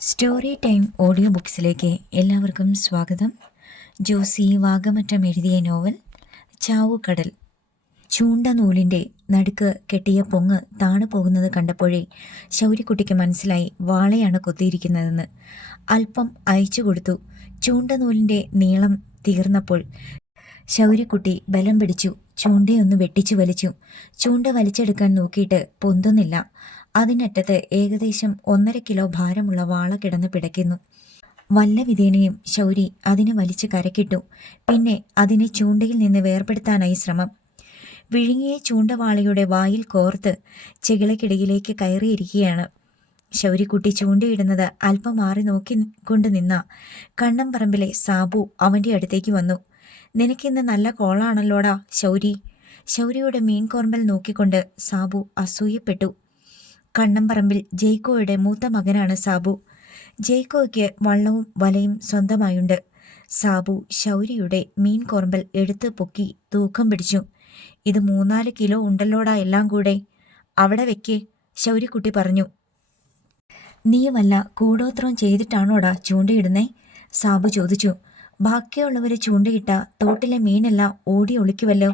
Story time audio ബുക്സിലേക്ക് എല്ലാവർക്കും സ്വാഗതം. ജോസി വാഗമറ്റം എഴുതിയ നോവൽ ചാവുകടൽ. ചൂണ്ട നൂലിൻ്റെ നടുക്ക് കെട്ടിയ പൊങ്ങ് താണു പോകുന്നത് കണ്ടപ്പോഴേ ശൗര്യക്കുട്ടിക്ക് മനസ്സിലായി വാളയാണ് കൊത്തിയിരിക്കുന്നതെന്ന്. അല്പം അയച്ചു കൊടുത്തു. ചൂണ്ട നൂലിൻ്റെ നീളം തീർന്നപ്പോൾ ശൗര്യക്കുട്ടി ബലം പിടിച്ചു ചൂണ്ടയൊന്ന് വെട്ടിച്ചു വലിച്ചു. ചൂണ്ട വലിച്ചെടുക്കാൻ നോക്കിയിട്ട് പൊന്തുന്നില്ല. അതിനറ്റത്ത് ഏകദേശം 1.5 കിലോ ഭാരമുള്ള വാള കിടന്ന് പിടയ്ക്കുന്നു. വല്ല വിധേനയും ശൗരി അതിനെ വലിച്ച് കരക്കിട്ടു. പിന്നെ അതിനെ ചൂണ്ടയിൽ നിന്ന് വേർപെടുത്താനായി ശ്രമം. വിഴുങ്ങിയ ചൂണ്ടവാളയുടെ വായിൽ കോർത്ത് ചെകിളക്കിടയിലേക്ക് കയറിയിരിക്കുകയാണ്. ശൗരിക്കുട്ടി ചൂണ്ടയിടുന്നത് അല്പം മാറി നോക്കിക്കൊണ്ട് നിന്ന കണ്ണംപറമ്പിലെ സാബു അവൻ്റെ അടുത്തേക്ക് വന്നു. "നിനക്കിന്ന് നല്ല കോളാണല്ലോടാ ശൗരി." ശൗരിയുടെ മീൻ കോർമ്പൽ നോക്കിക്കൊണ്ട് സാബു അസൂയപ്പെട്ടു. കണ്ണംപറമ്പിൽ ജയ്ക്കോയുടെ മൂത്ത മകനാണ് സാബു. ജയ്ക്കോയ്ക്ക് വള്ളവും വലയും സ്വന്തമായുണ്ട്. സാബു ശൗരിയുടെ മീൻ കോർമ്പൽ എടുത്ത് പൊക്കി തൂക്കം പിടിച്ചു. "ഇത് 3-4 കിലോ ഉണ്ടല്ലോടാ എല്ലാം കൂടെ." "അവിടെ വെക്കേ," ശൗരിക്കുട്ടി പറഞ്ഞു. "നീ വല്ല കൂടോത്രം ചെയ്തിട്ടാണോടാ ചൂണ്ടയിടുന്നേ?" സാബു ചോദിച്ചു. "ബാക്കിയുള്ളവർ ചൂണ്ടയിട്ട തോട്ടിലെ മീനെല്ലാം ഓടി ഒളിക്കുമല്ലോ."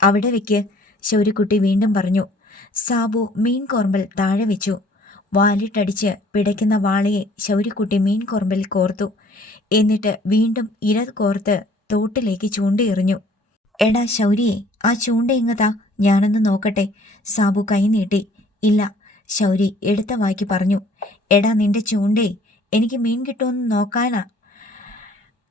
"അവിടെ വെക്ക്," ശൗരിക്കുട്ടി വീണ്ടും പറഞ്ഞു. സാബു മീൻ കോർമ്പൽ താഴെ വെച്ചു. വാലിട്ടടിച്ച് പിടയ്ക്കുന്ന വാളയെ ശൗരിക്കുട്ടി മീൻ കോർമ്പൽ കോർത്തു. എന്നിട്ട് വീണ്ടും ഇര കോർത്ത് തോട്ടിലേക്ക് ചൂണ്ടയെറിഞ്ഞു. "എടാ ശൗരിയെ, ആ ചൂണ്ട ഇങ്ങതാ, ഞാനൊന്ന് നോക്കട്ടെ." സാബു കൈ നീട്ടി. "ഇല്ല," ശൗരി എടുത്ത വായ്ക്ക് പറഞ്ഞു. "എടാ നിന്റെ ചൂണ്ടേ, എനിക്ക് മീൻ കിട്ടുമെന്ന് നോക്കാനാ."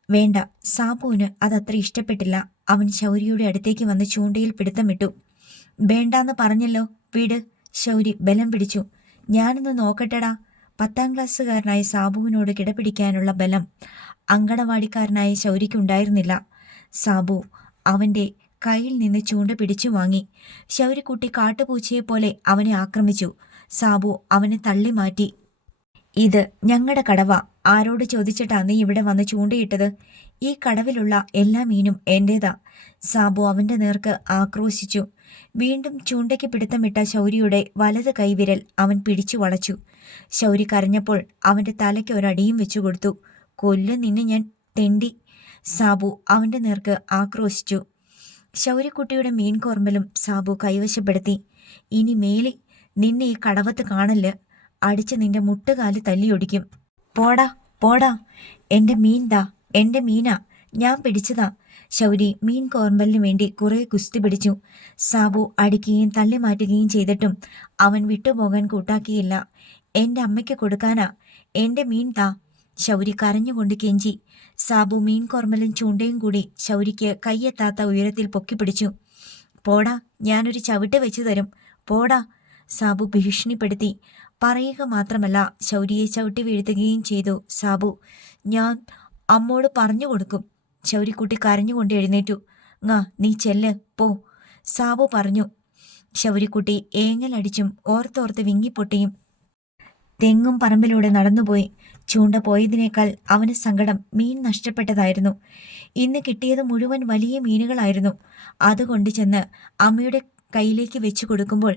"വേണ്ട." സാബുവിന് അതത്ര ഇഷ്ടപ്പെട്ടില്ല. അവൻ ശൗരിയുടെ അടുത്തേക്ക് വന്ന് ചൂണ്ടയിൽ പിടുത്തമിട്ടു. "വേണ്ടാന്ന് പറഞ്ഞല്ലോ, വിട്." ശൗരി ബലം പിടിച്ചു. "ഞാനൊന്ന് നോക്കട്ടെടാ." 10ാം ക്ലാസ്സുകാരനായ സാബുവിനോട് കിടപിടിക്കാനുള്ള ബലം അങ്കണവാടിക്കാരനായ ശൗരിക്കുണ്ടായിരുന്നില്ല. സാബു അവൻ്റെ കയ്യിൽ നിന്ന് ചൂണ്ട പിടിച്ചു വാങ്ങി. ശൗരിക്കുട്ടി കാട്ടുപൂച്ചയെപ്പോലെ അവനെ ആക്രമിച്ചു. സാബു അവനെ തള്ളി മാറ്റി. "ഇത് ഞങ്ങളുടെ കടവാ. ആരോട് ചോദിച്ചിട്ടാ നീ ഇവിടെ വന്ന് ചൂണ്ടയിട്ടത്? ഈ കടവിലുള്ള എല്ലാ മീനും എൻ്റേതാ." സാബു അവൻ്റെ നേർക്ക് ആക്രോശിച്ചു. വീണ്ടും ചൂണ്ടയ്ക്ക് പിടുത്തമിട്ട ശൗരിയുടെ വലത് കൈവിരൽ അവൻ പിടിച്ചു വളച്ചു. ശൗരി കരഞ്ഞപ്പോൾ അവൻ്റെ തലയ്ക്ക് ഒരടിയും വെച്ചു കൊടുത്തു. "കൊല്ലും നിന്നെ ഞാൻ, തെണ്ടി." സാബു അവൻ്റെ നേർക്ക് ആക്രോശിച്ചു. ശൗര്യക്കുട്ടിയുടെ മീൻ കോർമ്പലും സാബു കൈവശപ്പെടുത്തി. "ഇനി മേലെ നിന്നെ ഈ കടവത്ത് കാണല്. അടിച്ച് നിന്റെ മുട്ടുകാല് തല്ലിയൊടിക്കും. പോടാ പോടാ." "എൻ്റെ മീൻ ദാ, എൻ്റെ മീനാ, ഞാൻ പിടിച്ചതാ." ശൗരി മീൻ കോർമ്പലിന് വേണ്ടി കുറേ കുസ്തി പിടിച്ചു. സാബു അടിക്കുകയും തള്ളി മാറ്റുകയും ചെയ്തിട്ടും അവൻ വിട്ടുപോകാൻ കൂട്ടാക്കിയില്ല. "എൻ്റെ അമ്മയ്ക്ക് കൊടുക്കാനാ, എൻ്റെ മീൻ താ." ശൗരി കരഞ്ഞുകൊണ്ട് കെഞ്ചി. സാബു മീൻ കോർമ്പലും ചൂണ്ടയും കൂടി ശൗരിക്ക് കൈയെത്താത്ത ഉയരത്തിൽ പൊക്കിപ്പിടിച്ചു. "പോടാ, ഞാനൊരു ചവിട്ട് വെച്ചു തരും, പോടാ." സാബു ഭീഷണിപ്പെടുത്തി. പറയുക മാത്രമല്ല ശൗരിയെ ചവിട്ടി വീഴ്ത്തുകയും ചെയ്തു. സാബു, "ഞാൻ അമ്മോട് പറഞ്ഞു കൊടുക്കും." ശൗരിക്കുട്ടി കരഞ്ഞുകൊണ്ട് എഴുന്നേറ്റു. "നീ ചെല്ല്, പോ," സാബു പറഞ്ഞു. ശൗരിക്കുട്ടി ഏങ്ങലടിച്ചും ഓർത്തോർത്ത് വിങ്ങിപ്പൊട്ടിയും തെങ്ങും പറമ്പിലൂടെ നടന്നുപോയി. ചൂണ്ട പോയതിനേക്കാൾ അവന് സങ്കടം മീൻ നഷ്ടപ്പെട്ടതായിരുന്നു. ഇന്ന് കിട്ടിയത് മുഴുവൻ വലിയ മീനുകളായിരുന്നു. അതുകൊണ്ട് ചെന്ന് അമ്മയുടെ കയ്യിലേക്ക് വെച്ചു കൊടുക്കുമ്പോൾ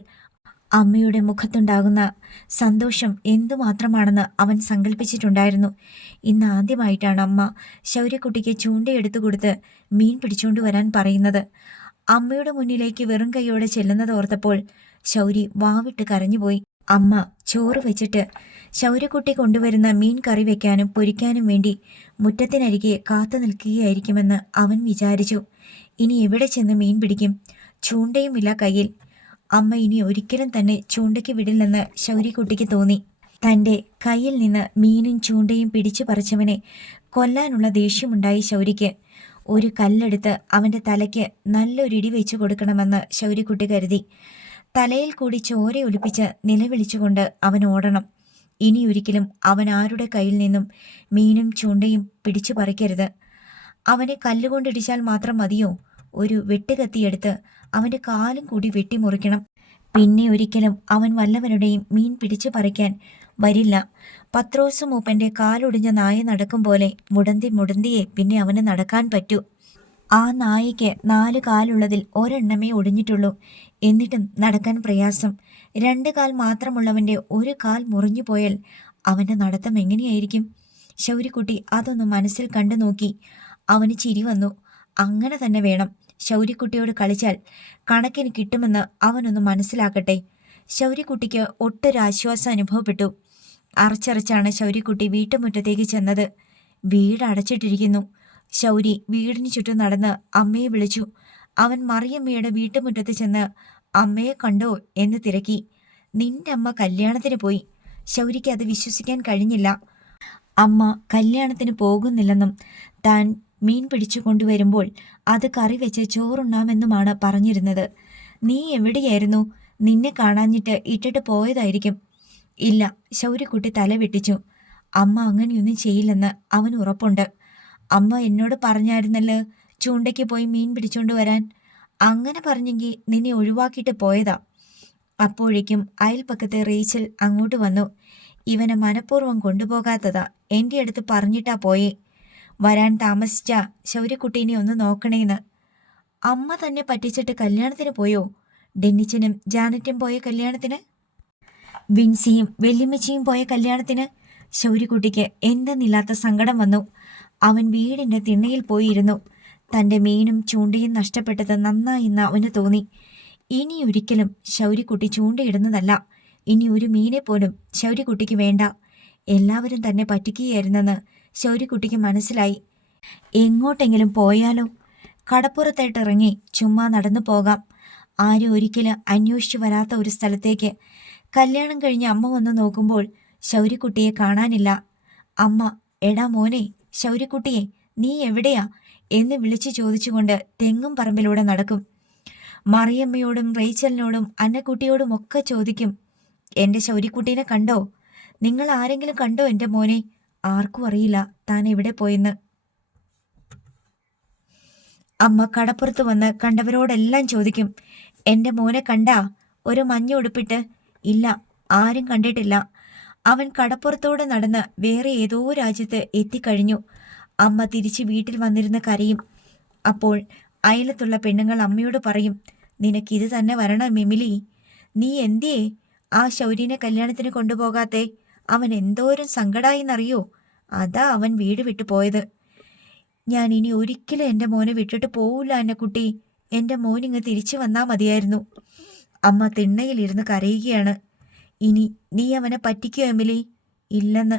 അമ്മയുടെ മുഖത്തുണ്ടാകുന്ന സന്തോഷം എന്തുമാത്രമാണെന്ന് അവൻ സങ്കല്പിച്ചിട്ടുണ്ടായിരുന്നു. ഇന്ന് ആദ്യമായിട്ടാണ് അമ്മ ശൗര്യക്കുട്ടിക്ക് ചൂണ്ടയെടുത്തു കൊടുത്ത് മീൻ പിടിച്ചുകൊണ്ട് വരാൻ പറയുന്നത്. അമ്മയുടെ മുന്നിലേക്ക് വെറും കൈയോടെ ചെല്ലുന്നത് ഓർത്തപ്പോൾ ശൗരി വാവിട്ട് കരഞ്ഞുപോയി. അമ്മ ചോറ് വെച്ചിട്ട് ശൗര്യക്കുട്ടി കൊണ്ടുവരുന്ന മീൻ കറി വയ്ക്കാനും പൊരിക്കാനും വേണ്ടി മുറ്റത്തിനരികെ കാത്തു നിൽക്കുകയായിരിക്കുമെന്ന് അവൻ വിചാരിച്ചു. ഇനി എവിടെ ചെന്ന് മീൻ പിടിക്കും? ചൂണ്ടയുമില്ല കയ്യിൽ. അമ്മ ഇനി ഒരിക്കലും തന്നെ ചൂണ്ടയ്ക്ക് വിടില്ലെന്ന് ശൗര്യക്കുട്ടിക്ക് തോന്നി. തൻ്റെ കയ്യിൽ നിന്ന് മീനും ചൂണ്ടയും പിടിച്ചു പറിച്ചവനെ കൊല്ലാനുള്ള ദേഷ്യമുണ്ടായി ശൗരിക്ക്. ഒരു കല്ലെടുത്ത് അവൻ്റെ തലയ്ക്ക് നല്ലൊരിടി വെച്ചു കൊടുക്കണമെന്ന് ശൗര്യക്കുട്ടി കരുതി. തലയിൽ കൂടി ചോര ഒലിപ്പിച്ച് നിലവിളിച്ചുകൊണ്ട് അവൻ ഓടണം. ഇനിയൊരിക്കലും അവൻ ആരുടെ കയ്യിൽ നിന്നും മീനും ചൂണ്ടയും പിടിച്ചു പറിക്കരുത്. അവനെ കല്ലുകൊണ്ടിടിച്ചാൽ മാത്രം മതിയോ? ഒരു വെട്ടുകത്തിയെടുത്ത് അവൻ്റെ കാലും കൂടി വെട്ടിമുറിക്കണം. പിന്നെ ഒരിക്കലും അവൻ വല്ലവരുടെയും മീൻ പിടിച്ചു പറിക്കാൻ വരില്ല. പത്രോസ് മൂപ്പൻ്റെ കാലൊടിഞ്ഞ നായ നടക്കും പോലെ മുടന്തിയെ പിന്നെ അവന് നടക്കാൻ പറ്റൂ. ആ നായയ്ക്ക് 4 കാലുള്ളതിൽ ഒരെണ്ണമേ ഒടിഞ്ഞിട്ടുള്ളൂ. എന്നിട്ടും നടക്കാൻ പ്രയാസം. 2 കാൽ മാത്രമുള്ളവൻ്റെ ഒരു കാൽ മുറിഞ്ഞു പോയാൽ അവൻ്റെ നടത്തം എങ്ങനെയായിരിക്കും? ശൗര്യക്കുട്ടി അതൊന്ന് മനസ്സിൽ കണ്ടു നോക്കി. അവന് ചിരി വന്നു. അങ്ങനെ തന്നെ വേണം. ശൗര്യക്കുട്ടിയോട് കളിച്ചാൽ കണക്കിന് കിട്ടുമെന്ന് അവനൊന്ന് മനസ്സിലാക്കട്ടെ. ശൗര്യക്കുട്ടിക്ക് ഒട്ടൊരാശ്വാസം അനുഭവപ്പെട്ടു. അറച്ചറച്ചാണ് ശൗര്യക്കുട്ടി വീട്ടുമുറ്റത്തേക്ക് ചെന്നത്. വീട് അടച്ചിട്ടിരിക്കുന്നു. ശൗരി വീടിന് ചുറ്റും നടന്ന് അമ്മയെ വിളിച്ചു. അവൻ മറിയമ്മയുടെ വീട്ടുമുറ്റത്ത് ചെന്ന് അമ്മയെ കണ്ടോ എന്ന് തിരക്കി. നിന്റെ അമ്മ കല്യാണത്തിന് പോയി. ശൗരിക്ക് അത് വിശ്വസിക്കാൻ കഴിഞ്ഞില്ല. അമ്മ കല്യാണത്തിന് പോകുന്നില്ലെന്നും താൻ മീൻ പിടിച്ചു കൊണ്ടുവരുമ്പോൾ അത് കറി വെച്ച് ചോറുണ്ണാമെന്നുമാണ് പറഞ്ഞിരുന്നത്. നീ എവിടെയായിരുന്നു? നിന്നെ കാണാഞ്ഞിട്ട് ഇട്ടിട്ട് പോയതായിരിക്കും. ഇല്ല, ശൗര്യക്കുട്ടി തല വെട്ടിച്ചു. അമ്മ അങ്ങനെയൊന്നും ചെയ്യില്ലെന്ന് അവൻ ഉറപ്പുണ്ട്. അമ്മ എന്നോട് പറഞ്ഞായിരുന്നല്ലോ ചൂണ്ടയ്ക്ക് പോയി മീൻ പിടിച്ചോണ്ട് വരാൻ. അങ്ങനെ പറഞ്ഞെങ്കിൽ നിന്നെ ഒഴിവാക്കിയിട്ട് പോയതാ. അപ്പോഴേക്കും അയൽപ്പക്കത്തെ റേച്ചൽ അങ്ങോട്ട് വന്നു. ഇവനെ മനഃപൂർവ്വം കൊണ്ടുപോകാത്തതാ, എൻ്റെ അടുത്ത് പറഞ്ഞിട്ടാ പോയേ. വരാൻ താമസിച്ച ശൗര്യക്കുട്ടീനെ ഒന്ന് നോക്കണേന്ന്. അമ്മ തന്നെ പറ്റിച്ചിട്ട് കല്യാണത്തിന് പോയോ? ഡെന്നിച്ചനും ജാനറ്റും പോയ കല്യാണത്തിന്? വിൻസിയും വെല്ലുമ്മച്ചിയും പോയ കല്യാണത്തിന്? ശൗര്യക്കുട്ടിക്ക് എന്തെന്നില്ലാത്ത സങ്കടം വന്നു. അവൻ വീടിൻ്റെ തിണ്ണയിൽ പോയിരുന്നു. തൻ്റെ മീനും ചൂണ്ടയും നഷ്ടപ്പെട്ടത് നന്നായിന്ന് അവന് തോന്നി. ഇനിയൊരിക്കലും ശൗര്യക്കുട്ടി ചൂണ്ടയിടുന്നതല്ല. ഇനി ഒരു മീനെ പോലും ശൗര്യക്കുട്ടിക്ക് വേണ്ട. എല്ലാവരും തന്നെ പറ്റിക്കുകയായിരുന്നെന്ന് ശൗര്യക്കുട്ടിക്ക് മനസ്സിലായി. എങ്ങോട്ടെങ്കിലും പോയാലോ? കടപ്പുറത്തായിട്ടിറങ്ങി ചുമ്മാ നടന്നു പോകാം. ആരും ഒരിക്കലും അന്വേഷിച്ചു വരാത്ത ഒരു സ്ഥലത്തേക്ക്. കല്യാണം കഴിഞ്ഞ് അമ്മ വന്ന് നോക്കുമ്പോൾ ശൗര്യക്കുട്ടിയെ കാണാനില്ല. അമ്മ, എടാ മോനെ, ശൗര്യക്കുട്ടിയെ നീ എവിടെയാ എന്ന് വിളിച്ചു ചോദിച്ചുകൊണ്ട് തെങ്ങും പറമ്പിലൂടെ നടക്കും. മറിയമ്മയോടും റേച്ചലിനോടും അന്നക്കുട്ടിയോടും ഒക്കെ ചോദിക്കും, എൻ്റെ ശൗര്യക്കുട്ടീനെ കണ്ടോ? നിങ്ങൾ ആരെങ്കിലും കണ്ടോ എൻ്റെ മോനെ? ആർക്കും അറിയില്ല താൻ എവിടെ പോയെന്ന്. അമ്മ കടപ്പുറത്ത് വന്ന് കണ്ടവരോടെല്ലാം ചോദിക്കും, എൻ്റെ മോനെ കണ്ടാ? ഒരു മഞ്ഞ ഉടുപ്പിട്ട്? ഇല്ല, ആരും കണ്ടിട്ടില്ല. അവൻ കടപ്പുറത്തോടെ നടന്ന് വേറെ ഏതോ രാജ്യത്ത് എത്തിക്കഴിഞ്ഞു. അമ്മ തിരിച്ച് വീട്ടിൽ വന്നിരുന്ന് കരയും. അപ്പോൾ അയലത്തുള്ള പെണ്ണുങ്ങൾ അമ്മയോട് പറയും, നിനക്കിത് തന്നെ വരണം എമിലി. നീ എന്തിയേ ആ ശൗര്യനെ കല്യാണത്തിന് കൊണ്ടുപോകാത്തെ? അവൻ എന്തോരം സങ്കടായിന്നറിയോ? അതാ അവൻ വീട് വിട്ടു പോയത്. ഞാൻ ഇനി ഒരിക്കലും എൻ്റെ മോനെ വിട്ടിട്ട് പോവില്ല അന്നക്കുട്ടി. എൻ്റെ മോനിങ്ങ് തിരിച്ചു വന്നാൽ മതിയായിരുന്നു. അമ്മ തിണ്ണയിലിരുന്ന് കരയുകയാണ്. ഇനി നീ അവനെ പറ്റിക്കോ എമിലി? ഇല്ലെന്ന്.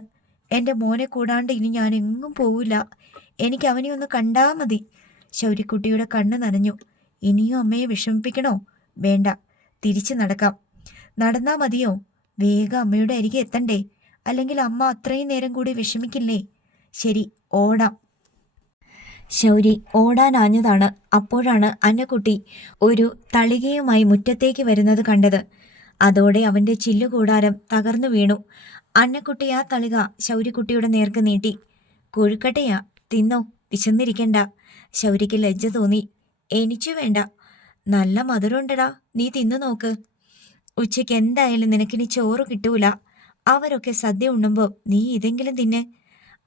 എൻ്റെ മോനെ കൂടാണ്ട് ഇനി ഞാൻ എങ്ങും പോവില്ല. എനിക്ക് അവനെ ഒന്ന് കണ്ടാ മതി. ശൗര്യക്കുട്ടിയുടെ കണ്ണ് നനഞ്ഞു. ഇനിയും അമ്മയെ വിഷമിപ്പിക്കണോ? വേണ്ട, തിരിച്ചു നടക്കാം. നടന്നാ മതിയോ? വേഗം അമ്മയുടെ അരികെ എത്തണ്ടേ? അല്ലെങ്കിൽ അമ്മ അത്രയും നേരം കൂടി വിഷമിക്കില്ലേ? ശരി, ഓടാം. ശൗരി ഓടാനാഞ്ഞതാണ്. അപ്പോഴാണ് അന്നക്കുട്ടി ഒരു തളികയുമായി മുറ്റത്തേക്ക് വരുന്നത് കണ്ടത്. അതോടെ അവൻ്റെ ചില്ലുകൂടാരം തകർന്നു വീണു. അന്നക്കുട്ടി ആ തളിക ശൗര്യക്കുട്ടിയുടെ നേർക്ക് നീട്ടി. കൊഴുക്കട്ടയാ, തിന്നോ, വിശന്നിരിക്കണ്ട. ശൗര്യക്ക് ലജ്ജ തോന്നി. എനിച്ചു വേണ്ട. നല്ല മധുരമുണ്ടടാ, നീ തിന്നു നോക്ക്. ഉച്ചയ്ക്ക് എന്തായാലും നിനക്കിനി ചോറ് കിട്ടൂല. അവരൊക്കെ സദ്യ ഉണ്ണുമ്പോൾ നീ ഇതെങ്കിലും തിന്നെ.